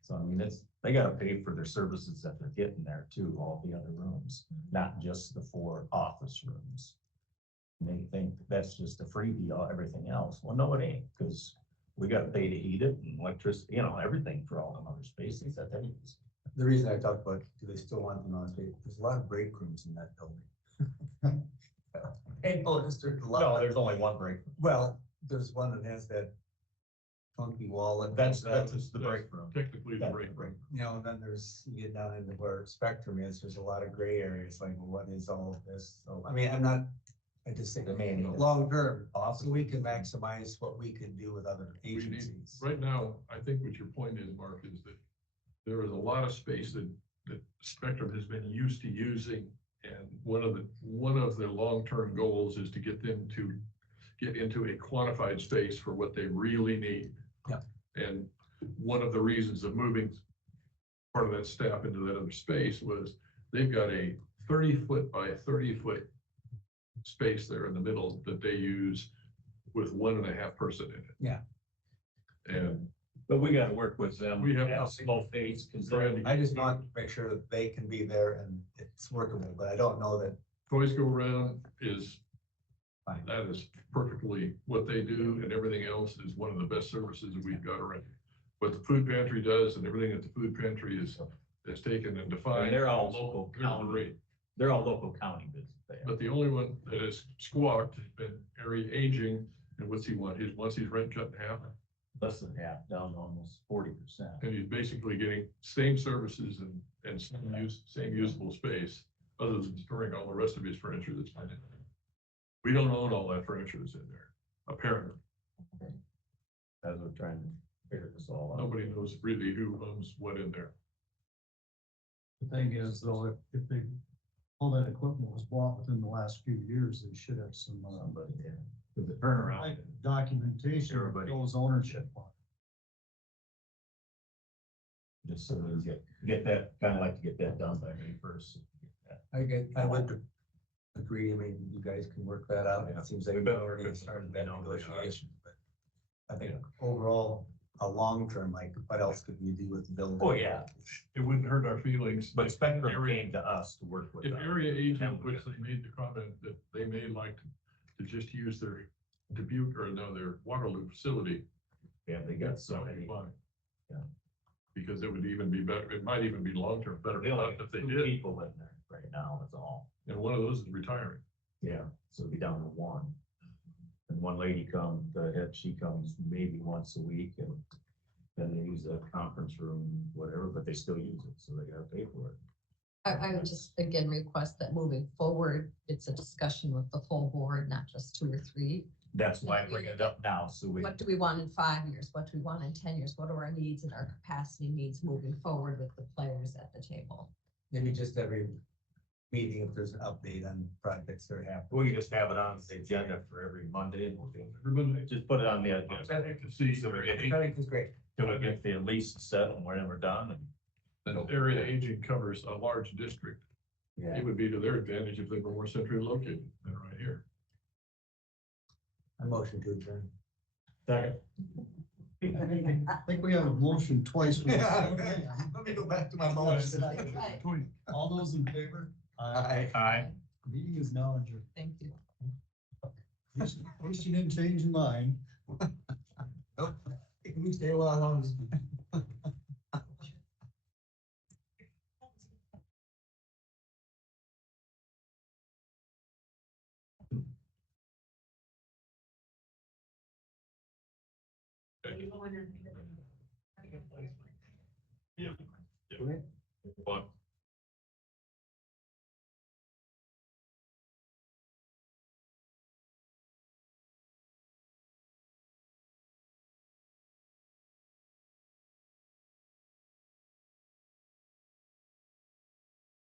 So I mean, they gotta pay for their services that they're getting there too, all the other rooms, not just the 4 office rooms. And they think that's just a freebie, everything else, well, no, it ain't, because we gotta pay to heat it and electricity, everything for all the other spaces that they use. The reason I talked about, do they still want them on stage? There's a lot of break rooms in that building. Hey, no, there's a lot. No, there's only one break. Well, there's one that has that funky wall. And That's the break room. Technically the break room. You know, and then you get down into where Spectrum is, there's a lot of gray areas, like, well, what is all of this? So, I mean, I just think, long term, so we can maximize what we can do with other agencies. Right now, I think what your point is, Mark, is that there is a lot of space that Spectrum has been used to using. And one of the long-term goals is to get them to get into a quantified space for what they really need. Yeah. And one of the reasons of moving part of that staff into that other space was they've got a 30-foot by 30-foot space there in the middle that they use with 1.5 person in it. Yeah. But we gotta work with them. We have both dates, because I just want to make sure that they can be there and it's workable, but I don't know that. Toys Go Round is, Fine. that is perfectly what they do, and everything else is one of the best services that we've got around. What the food pantry does and everything that the food pantry is taken and defined. they're all local county. They're all local county business. But the only one that has squawked has been area aging, and what's he want? Wants his rent cut in half, Less than half, down almost 40%. and he's basically getting same services and same usable space, other than storing all the rest of his furniture that's in there. We don't own all that furniture that's in there, apparently. As we're trying to figure this all out. Nobody knows really who owns what in there. The thing is, though, if all that equipment was bought within the last few years, they should have some, Somebody, with the turnaround. like documentation, of Everybody. those ownership on it. Just so we get that, kind of like to get that done by May 1st. I would agree, I mean, you guys can work that out, it seems like We've we've been already working started that on it. negotiation, but I think overall, a long term, like, what else could we do with the building? Oh, yeah. It wouldn't hurt our feelings. But Spectrum came to us to work with. If us. area agent, which they made the comment that they may like to just use their Dubuque or their Waterloo facility. Yeah, they got That's so many. fine. Yeah. Because it would even be better, it might even be long-term better They only if they have 2 did, people in there right now, that's all. and one of those is retiring. Yeah, so it'd be down to 1. And one lady she comes maybe once a week, and then they use a conference room, whatever, but they still use it, so they gotta pay for it. I would just again request that moving forward, it's a discussion with the full board, not just 2 or 3. That's why I bring it up now, so we. What do we want in 5 years? What do we want in 10 years? What are our needs and our capacity needs moving forward with the players at the table? Maybe just every meeting, if there's an update on projects that are happening. We can just have it on the agenda for every Monday, and we'll do it. Everybody, Just put it on the agenda. I can see So we're getting- I think it's great. Till we get the lease set and when we're done, and that area aging covers a large district. yeah. It would be to their advantage if they were more centrally located than right here. I motion to adjourn. Second. I think we have a motion twice. Let me go back to my motion. All those in favor? Aye. Meeting is now adjourned. Thank you. At least you didn't change your mind. Can we stay a while longer? Fun.